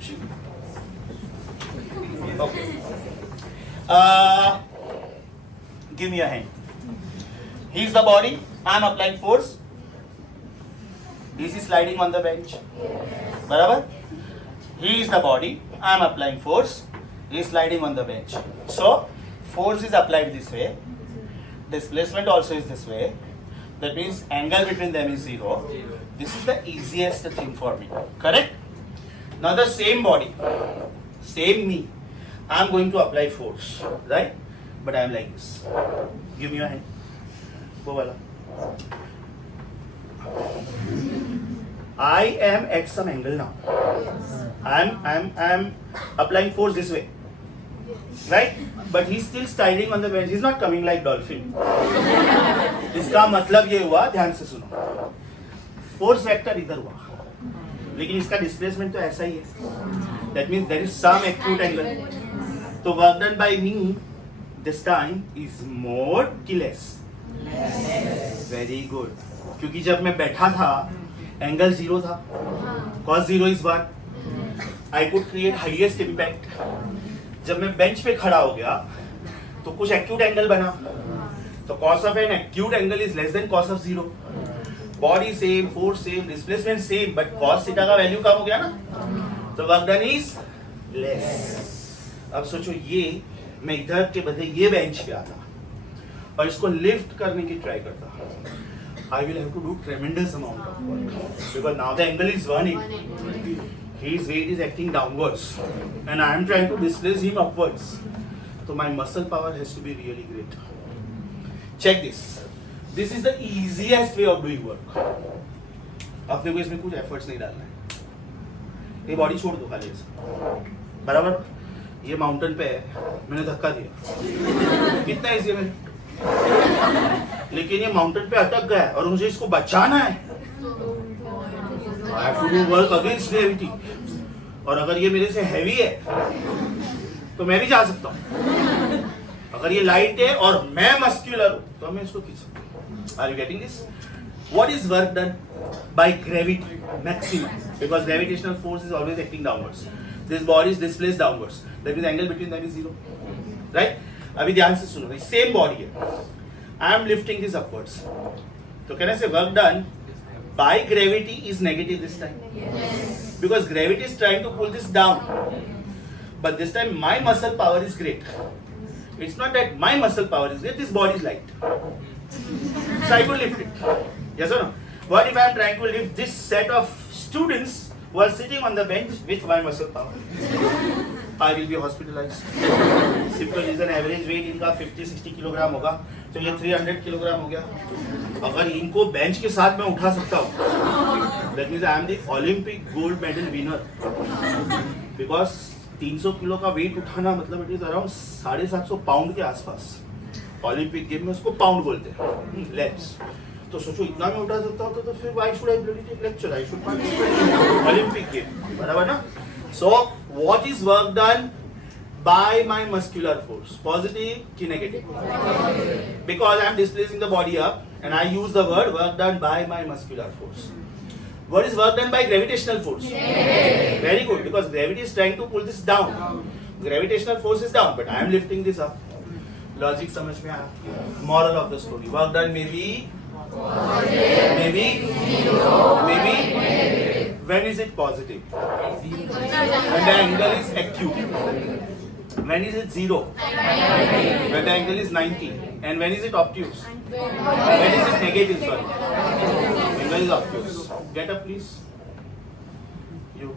Shift. Okay. Give me a hand. Here's the body. I'm applying force. This is sliding on the bench. Barabar? He is the body. I am applying force. He is sliding on the bench. So, force is applied this way. Displacement also is this way. That means angle between them is 0. This is the easiest thing for me. Correct? Now the same body, same me. I am going to apply force. Right? But I am like this. Give me your hand. Go wala. I am at some angle now. I'm applying force this way, right? But he's still sliding on the bench. He's not coming like dolphin. इसका मतलब ये हुआ, ध्यान से सुनो. Force vector इधर हुआ, लेकिन इसका डिस्प्लेसमेंट तो ऐसा ही है. That means there is some acute angle. तो work done by me this time is more कि less? Very good. क्योंकि जब मैं बैठा था एंगल 0 था. cos 0 is what? I could create highest impact. जब मैं बेंच पे खड़ा हो गया तो कुछ एक्यूट एंगल बना. तो cos of an acute angle is less than cos of 0. Body same, force same, displacement same, but cos थीटा का वैल्यू कम हो गया ना. तो वर्क डन इज लेस. अब सोचो ये मैं इधर के बदले ये बेंच पे आता और इसको लिफ्ट करने की ट्राई करता. I will have to do tremendous amount of work because now the angle is 180. His weight is acting downwards and I am trying to displace him upwards. So my muscle power has to be really great. Check this. This is the easiest way of doing work. अपने को इसमें कुछ efforts नहीं डालना है. ये body छोड़ दो खाली ऐसा. बराबर? ये mountain पे है. मैंने धक्का दिया. कितना easy है. लेकिन ये माउंटेन पे अटक गया और मुझे इसको बचाना है. I have to do work against gravity. और अगर ये मेरे से हैवी है तो मैं भी जा सकता हूँ. अगर ये लाइट है और मैं मस्क्यूलर हूँ तो मैं इसको खींच सकता हूँ. Are you getting this? What is work done by gravity? Maximum. Because gravitational force is always acting downwards. This body is displaced downwards. That means angle between them is 0. Right? अभी ध्यान से सुनो. सेम बॉडी है. I am lifting this upwards. So can I say work done by gravity is negative this time? Yes. Because gravity is trying to pull this down. But this time my muscle power is great. It's not that my muscle power is great, this body is light. So I could lift it. Yes or no? What if I am trying to lift this set of students who are sitting on the bench with my muscle power? I will be hospitalized. Simple reason, average weight इनका 50-60 kilogram होगा, तो ये 300 kilogram हो गया. अगर इनको bench के साथ मैं उठा सकता हूँ, that means I am the Olympic gold medal winner. Because 300 kilo का वेट उठाना मतलब it is around 750 पाउंड के आसपास. ओलंपिक गेम में उसको पाउंड बोलते हैं, लेग्स. तो सोचो इतना मैं उठा सकता हूँ तो फिर why should I bloody take lecture? I should participate Olympic game. बराबर ना? So what is work done by my muscular force? Positive ki negative? Because I am displacing the body up and I use the word work done by my muscular force. What is work done by gravitational force? Very good, because gravity is trying to pull this down. Gravitational force is down, but I am lifting this up. Logic समझ में आया? Moral of the story. Work done maybe when is it positive? When the angle is acute. When is it 0? When the angle is 90. And when is it obtuse? When is it negative? Sorry. Angle is obtuse. Get up, please. You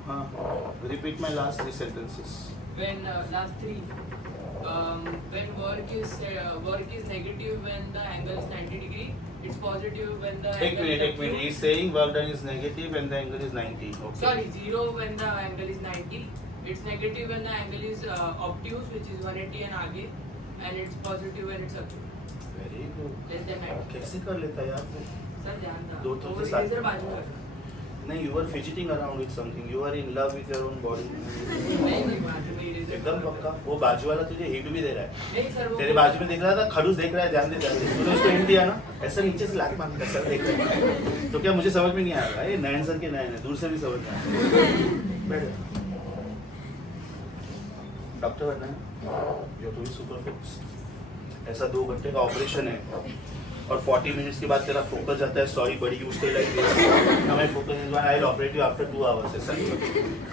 repeat my last 3 sentences. When last three. When work is negative when the angle is 90 degree. It's positive when the Take minute. He's saying work done is negative when the angle is 90. Okay. Sorry, 0 when the angle is 90. It's negative when the angle is obtuse, which is 180 and आगे, and it's positive when it's acute. Very good. Less than 90. कैसे कर लेता यार तू? Sir ध्यान था. दो तो वो के साथ. इधर बाजू में. नहीं, you were fidgeting around with something. You are in love with your own body. नहीं बाजू में इधर. एकदम पक्का. वो बाजू वाला तुझे हिट भी दे रहा है. नहीं सर वो. तेरे बाजू में देख रहा था, खड़ूस देख रहा है, ध्यान दे. तूने उसको हिंट दिया ना, ऐसा नीचे से लाके बांध कर सर देख रहा है. तो क्या मुझे समझ में नहीं आएगा? ये नयन सर के नयन है, दूर से भी समझ में आएगा. बैठ जा. डॉक्टर बनना है, जो तू सुपर फोकस. ऐसा 2 घंटे का ऑपरेशन है और 40 मिनट्स के बाद तेरा फोकस जाता है. सॉरी बड़ी यूज कर लाइक दिस. हमें focus is one I will operate you after 2 hours. ऐसा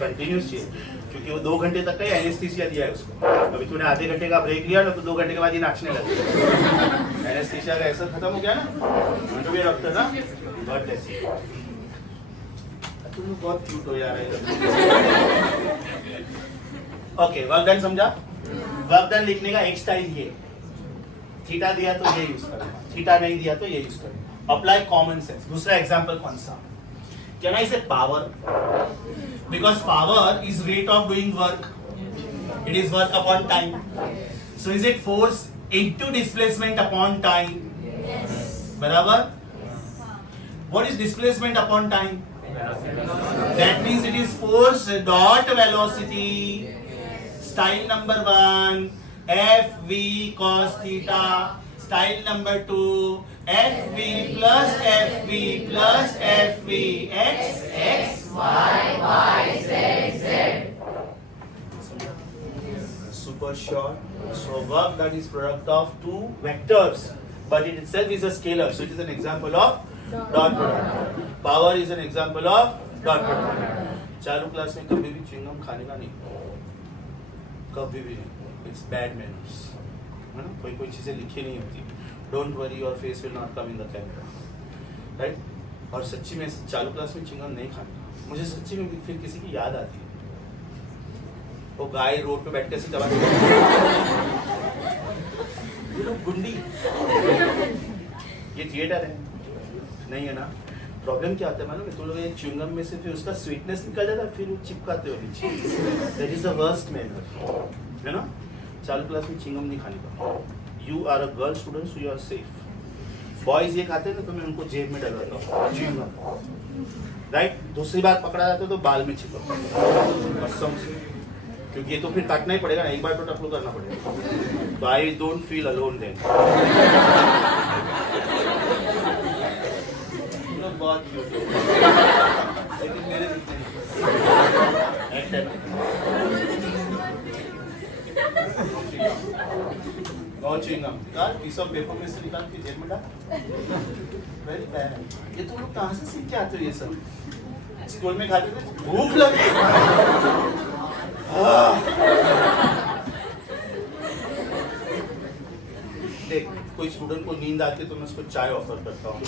कंटिन्यूस चाहिए, क्योंकि वो 2 घंटे तक का एनेस्थीसिया दिया है उसको. अभी तूने आधे घंटे का ब्रेक लिया ना, तो 2 घंटे के बाद ये नाचने लगा. एनेस्थीसिया का ऐसा खत्म हो गया ना. तो भी डॉक्टर ना बहुत ऐसी. तुम बहुत क्यूट हो यार. ओके, वर्क डन समझा? वर्क डन लिखने का एक स्टाइल ये. थीटा दिया तो ये यूज करना, थीटा नहीं दिया तो ये यूज करना. Apply common sense. दूसरा एग्जांपल कौन सा? Can I say power? Because power is rate of doing work. It is work upon time. So is it force into displacement upon time? बराबर. What is displacement upon time? That means it is force dot velocity. Style number 1, FV cos theta. Style number 2, FV plus FV plus FV x x y z z. Super short. So work that is product of 2 vectors, but it itself is a scalar. So it is an example of dot product. Power is an example of dot product. चालू class में कभी भी chewing gum खाने का नहीं. कभी भी नहीं. It's bad manners. है ना? कोई चीजें लिखी नहीं होती. Don't worry your face will not come in the camera. Right? और सच्ची में चालू क्लास में चिंगम नहीं खाना. मुझे सच्ची में फिर किसी की याद आती है. वो गाय रोड पे बैठ के ऐसे चबाते गुंडी. ये थिएटर है नहीं है ना? प्रॉब्लम क्या आता है मालूम है? तुम लोग ये च्युइंगम में से फिर उसका स्वीटनेस निकल जाता है, फिर वो चिपकाते हो नीचे. That is the worst manner. है ना? चालू क्लास में च्युइंगम नहीं खाने का. You are a girl student, so you are safe. Boys ये खाते हैं ना, तो मैं उनको जेब में डलवाता हूँ च्युइंगम. राइट? दूसरी बार पकड़ा जाता है तो बाल में चिपक कसम से, क्योंकि ये तो फिर काटना ही पड़ेगा ना. एक बार तो टकलू करना पड़ेगा. तो I don't feel alone then. बहुत क्यूट हो, लेकिन मेरे दिखते नहीं. च्युइंगम निकाल, पीस ऑफ पेपर में से निकाल के जेब में डाल. Very bad. ये तुम लोग कहाँ से सीख के आते हो ये सब? स्कूल में खाते थे, भूख लगी. देख, कोई स्टूडेंट को नींद आती है तो मैं उसको चाय ऑफर करता हूँ,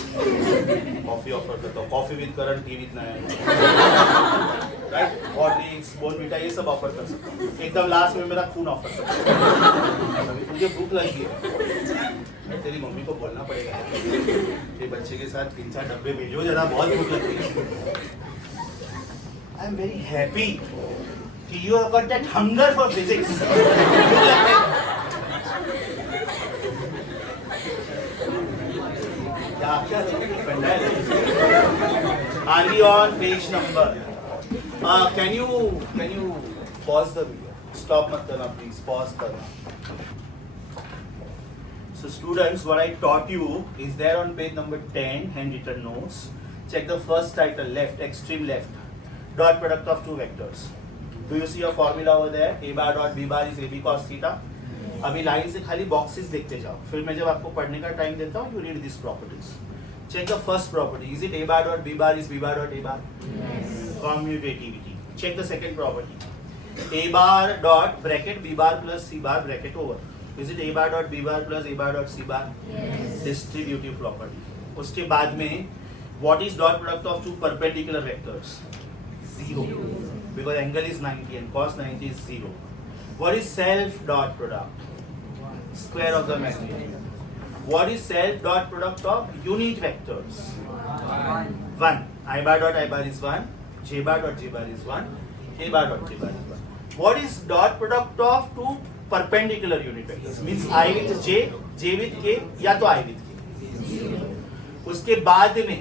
कॉफी ऑफर करता हूँ. Coffee with current, T with Nayan. Right? Horlicks, Bournvita, ये सब ऑफर कर सकता हूँ. एकदम लास्ट में मेरा खून ऑफर करता हूँ. अभी मुझे भूख लगी है, तेरी मम्मी को बोलना पड़ेगा कि बच्चे के साथ 3-4 डब्बे भेजो जरा, बहुत भूख लगी है. आई एम वेरी हैप्पी कि you have got that hunger for physics. Only on page number. Can you pause the video? Stop mat karna please. Pause karna. So students, what I taught you is there on page number 10, handwritten notes. Check the first title left, extreme left. Dot product of 2 vectors. Do you see a formula over there? A bar dot B bar is AB cos theta. अभी line से खाली boxes देखते जाओ, फिर मैं जब आपको पढ़ने का टाइम देता हूँ, you read these properties. Check the first property. Is it A bar dot B bar is B bar dot A bar? Yes. Commutativity. Check the second property. A bar dot bracket B bar plus C bar bracket over. Is it A bar dot B bar plus A bar dot C bar? Yes. Distributive property. उसके बाद में what is dot product of two perpendicular vectors? Zero. Because angle is 90 and cos 90 is 0. What is self dot product? Square of the magnitude. What is self dot product of unit vectors? 1. I bar dot I bar is 1. J bar dot J bar is 1. K bar dot K bar is 1. What is dot product of two perpendicular unit vectors? Means I with J, J with K, या तो I with K. उसके बाद में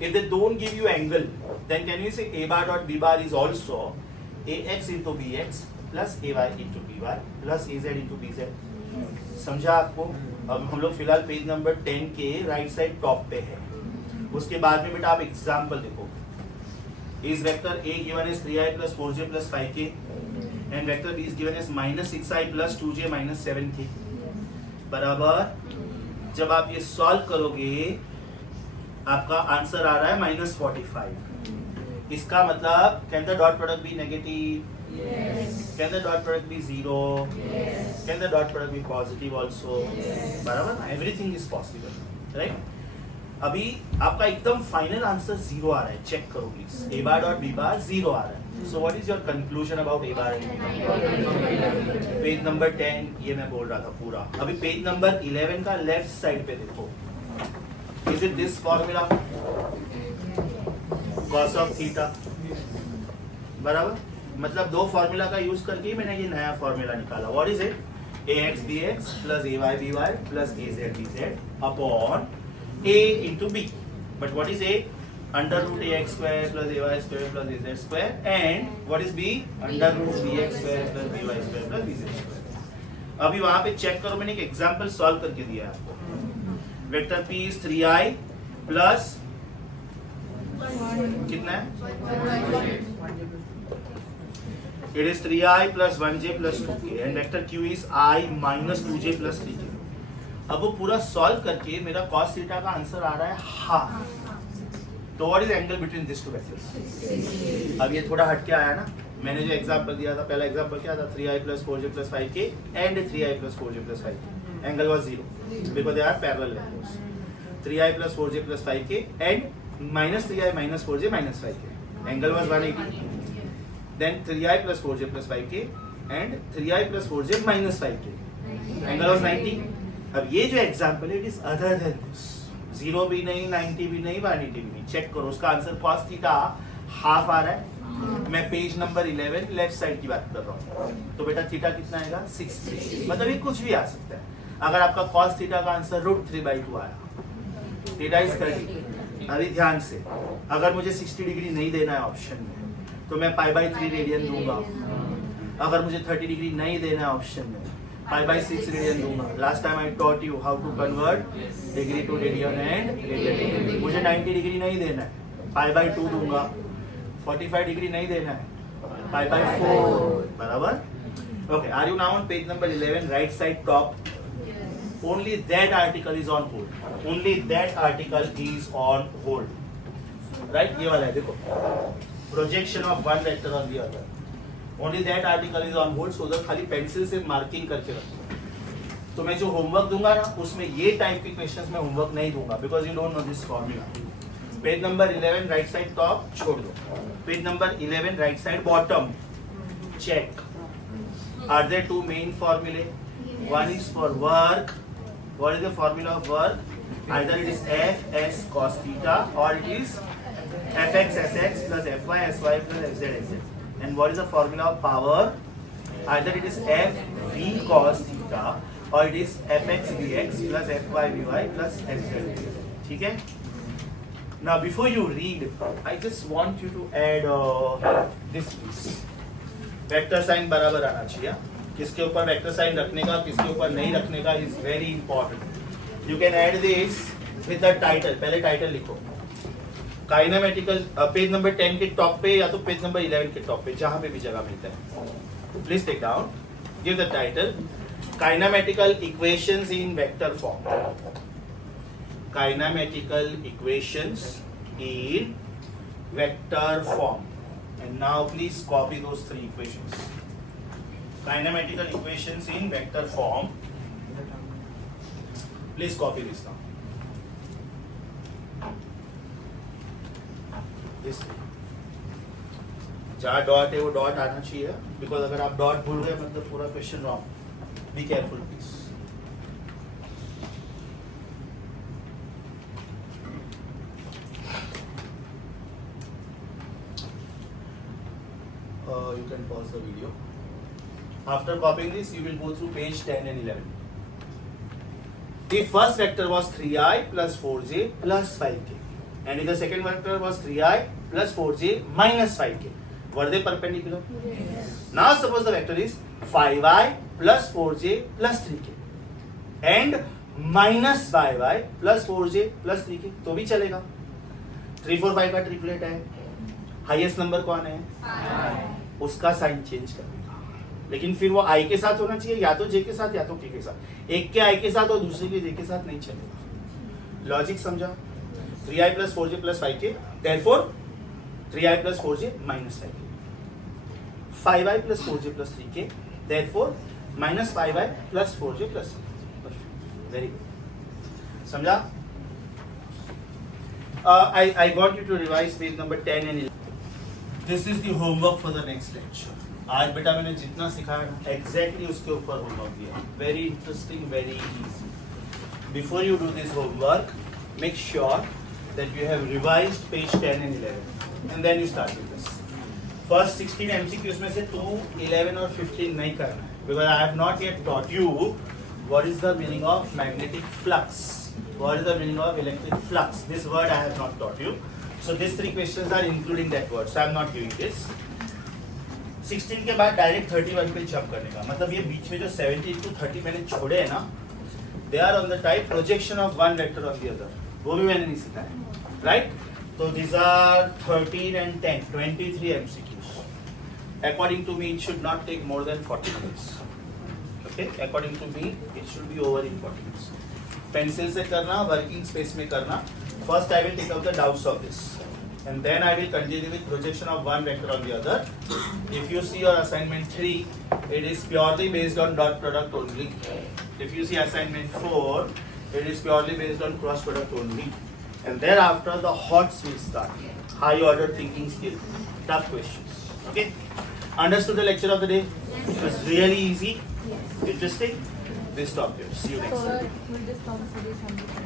if they don't give you angle, then can we say A bar dot B bar is also AX into BX plus AY into BY plus AZ into BZ. समझा आपको? अब हम लोग फिलहाल page number 10 के राइट साइड टॉप पे है. उसके बाद में बेटा आप एग्जाम्पल देखो. Is vector A given as 3i plus 4j plus 5k and vector B is given as minus 6i plus 2j minus 7k. बराबर. जब आप ये सॉल्व करोगे आपका आंसर आ रहा है -45. इसका मतलब can the dot product be negative? Can the dot product be 0? Can the dot product be positive also? बराबर ना, एवरीथिंग इज पॉसिबल, राइट? अभी आपका एकदम फाइनल आंसर 0 आ रहा है, चेक करो please. A bar dot B bar 0 आ रहा है. So what is your conclusion about A bar? Page number 10 ये मैं बोल रहा था पूरा. अभी पेज नंबर 11 का लेफ्ट साइड पे देखो. Is it this formula? Cos of theta. बराबर. मतलब दो फॉर्मूला का यूज करके मैंने ये नया फॉर्मूला निकाला. What is it? AX BX plus AY BY plus AZ BZ upon A into B. But what is A? Under root AX square plus AY square plus AZ square. And what is B? Under root BX square plus BY square plus BZ square. अभी वहां पे check करो, मैंने एक example solve करके दिया है आपको. Vector P is 3i plus कितना है? It is 3i plus 1j plus 2k and vector Q is i minus 2j plus 3k. अब वो पूरा सॉल्व करके मेरा cos थीटा का आंसर आ रहा है हाफ. तो what is angle between this two vectors? अब ये थोड़ा हटके आया ना. मैंने जो एग्जांपल दिया था, पहला एग्जांपल क्या था? 3i plus 4j plus 5k and 3i plus 4j plus 5k. Angle was 0 because they are parallel vectors. 3i plus 4j plus 5k and minus 3i minus 4j minus 5k. Angle was 180. Then 3i plus 4j plus 5k and 3i plus 4j minus 5k. Angle was 90. अब ये जो example है, it is other than this. 0 भी नहीं, 90 भी नहीं, 180 भी नहीं. चेक करो, उसका आंसर cos थीटा हाफ आ रहा है. मैं पेज नंबर 11 लेफ्ट साइड की बात कर रहा हूँ. तो बेटा थीटा कितना आएगा? 60. मतलब ये कुछ भी आ सकता है. अगर आपका cos थीटा का आंसर √3/2 आया, थीटा इज 30. अभी ध्यान से, अगर मुझे 60 डिग्री नहीं देना है ऑप्शन में, तो मैं π/3 रेडियन दूंगा. अगर मुझे 30 डिग्री नहीं देना है ऑप्शन में, π/6 रेडियन दूंगा. Last time I taught you how to convert degree to radian and radian. मुझे 90 डिग्री नहीं देना है, π/2 दूंगा. 45 डिग्री नहीं देना है, π/4. बराबर. Okay, are you now on page number 11 right side top? Only that article is on hold. Only that article is on hold. Right? ये वाला है देखो. Projection of one vector on the other. Only that article is on hold. So उधर खाली pencil से marking करके रखो. तो मैं जो होमवर्क दूंगा ना, उसमें ये टाइप के क्वेश्चंस में होमवर्क नहीं दूंगा because you don't know this formula. Page number 11 right side top छोड़ दो. Page number 11 right side bottom check. Are there two main formulae? One is for work. What is the formula of work? Either it is Fs cos theta or it is Fx Sx plus Fy Sy plus Fz Fz. And what is the formula of power? Either it is Fv cos theta or it is Fx Vx plus Fy Vy plus Fz. ठीक है? Now before you read, I just want you to add this piece. Vector sign बराबर आना चाहिए. किसके ऊपर vector sign रखने का, किसके ऊपर नहीं रखने का is very important. You can add this with the title. पहले टाइटल लिखो. काइनेमेटिकल पेज नंबर 10 के टॉप पे या तो पेज नंबर 11 के टॉप पे, जहां पे भी जगह मिलता है. Please take down, give the title kinematical equations in vector form. Kinematical equations in vector form. And now please copy those three equations. Kinematical equations in vector form. Please copy this now. This. जहाँ dot है वो dot आना चाहिए, because अगर आप dot भूल गए मतलब पूरा question wrong. Be careful please. You can pause the video. After copying this, you will go through page 10 and 11. The first vector was 3i plus 4j plus 5k, and the second vector was 3i plus 4j minus 5k. Were they perpendicular? Yes. Now suppose the vector is 5i plus 4j plus 3k and minus 5i plus 4j plus 3k, तो भी चलेगा. 3 4 5 का triplet है. Highest number कौन है? उसका sign change कर देगा, लेकिन फिर वो आई के साथ होना चाहिए, या तो जे के साथ या तो के साथ. एक के आई के साथ और दूसरे के जे के साथ नहीं चलेगा. लॉजिक समझा? 3i plus 4j plus 5k, therefore 3i plus 4j minus 5k. 5i plus 4j plus 3k, therefore minus 5i plus 4j plus 3k. Perfect. Very good. समझा? I want you to revise page number 10 and 11. This is the homework for the next lecture. आज बेटा मैंने जितना सिखाया exactly उसके ऊपर homework दिया. Very interesting, very easy. Before you do this homework, make sure that you have revised page 10 and 11, and then you start with this. First 16 MCQs में से 2, 11 और 15 नहीं करना है, because I have not yet taught you what is the meaning of magnetic flux, what is the meaning of electric flux. This word I have not taught you. So these three questions are including that word. So I am not giving this. 16 के बाद direct 31 पे jump करने का मतलब ये बीच में जो 17 to 30 मैंने छोड़े हैं ना, they are on the type projection of one vector on the other. वो भी मैंने नहीं सिखाया, right? So these are 13 and 10, 23 MCQs. According to me, it should not take more than 40 minutes. Okay? According to me, it should be over in 40 minutes. Pencil से करना, working space में करना. First, I will take out the doubts of this, and then I will continue with projection of one vector on the other. If you see your assignment 3, it is purely based on dot product only. If you see assignment 4, it is purely based on cross product only. And thereafter, the hots will start. High order thinking skill, tough questions. Okay? Understood the lecture of the day? It was really easy, Yes. interesting. Please stop here. See you next time. Will this come for this 100%?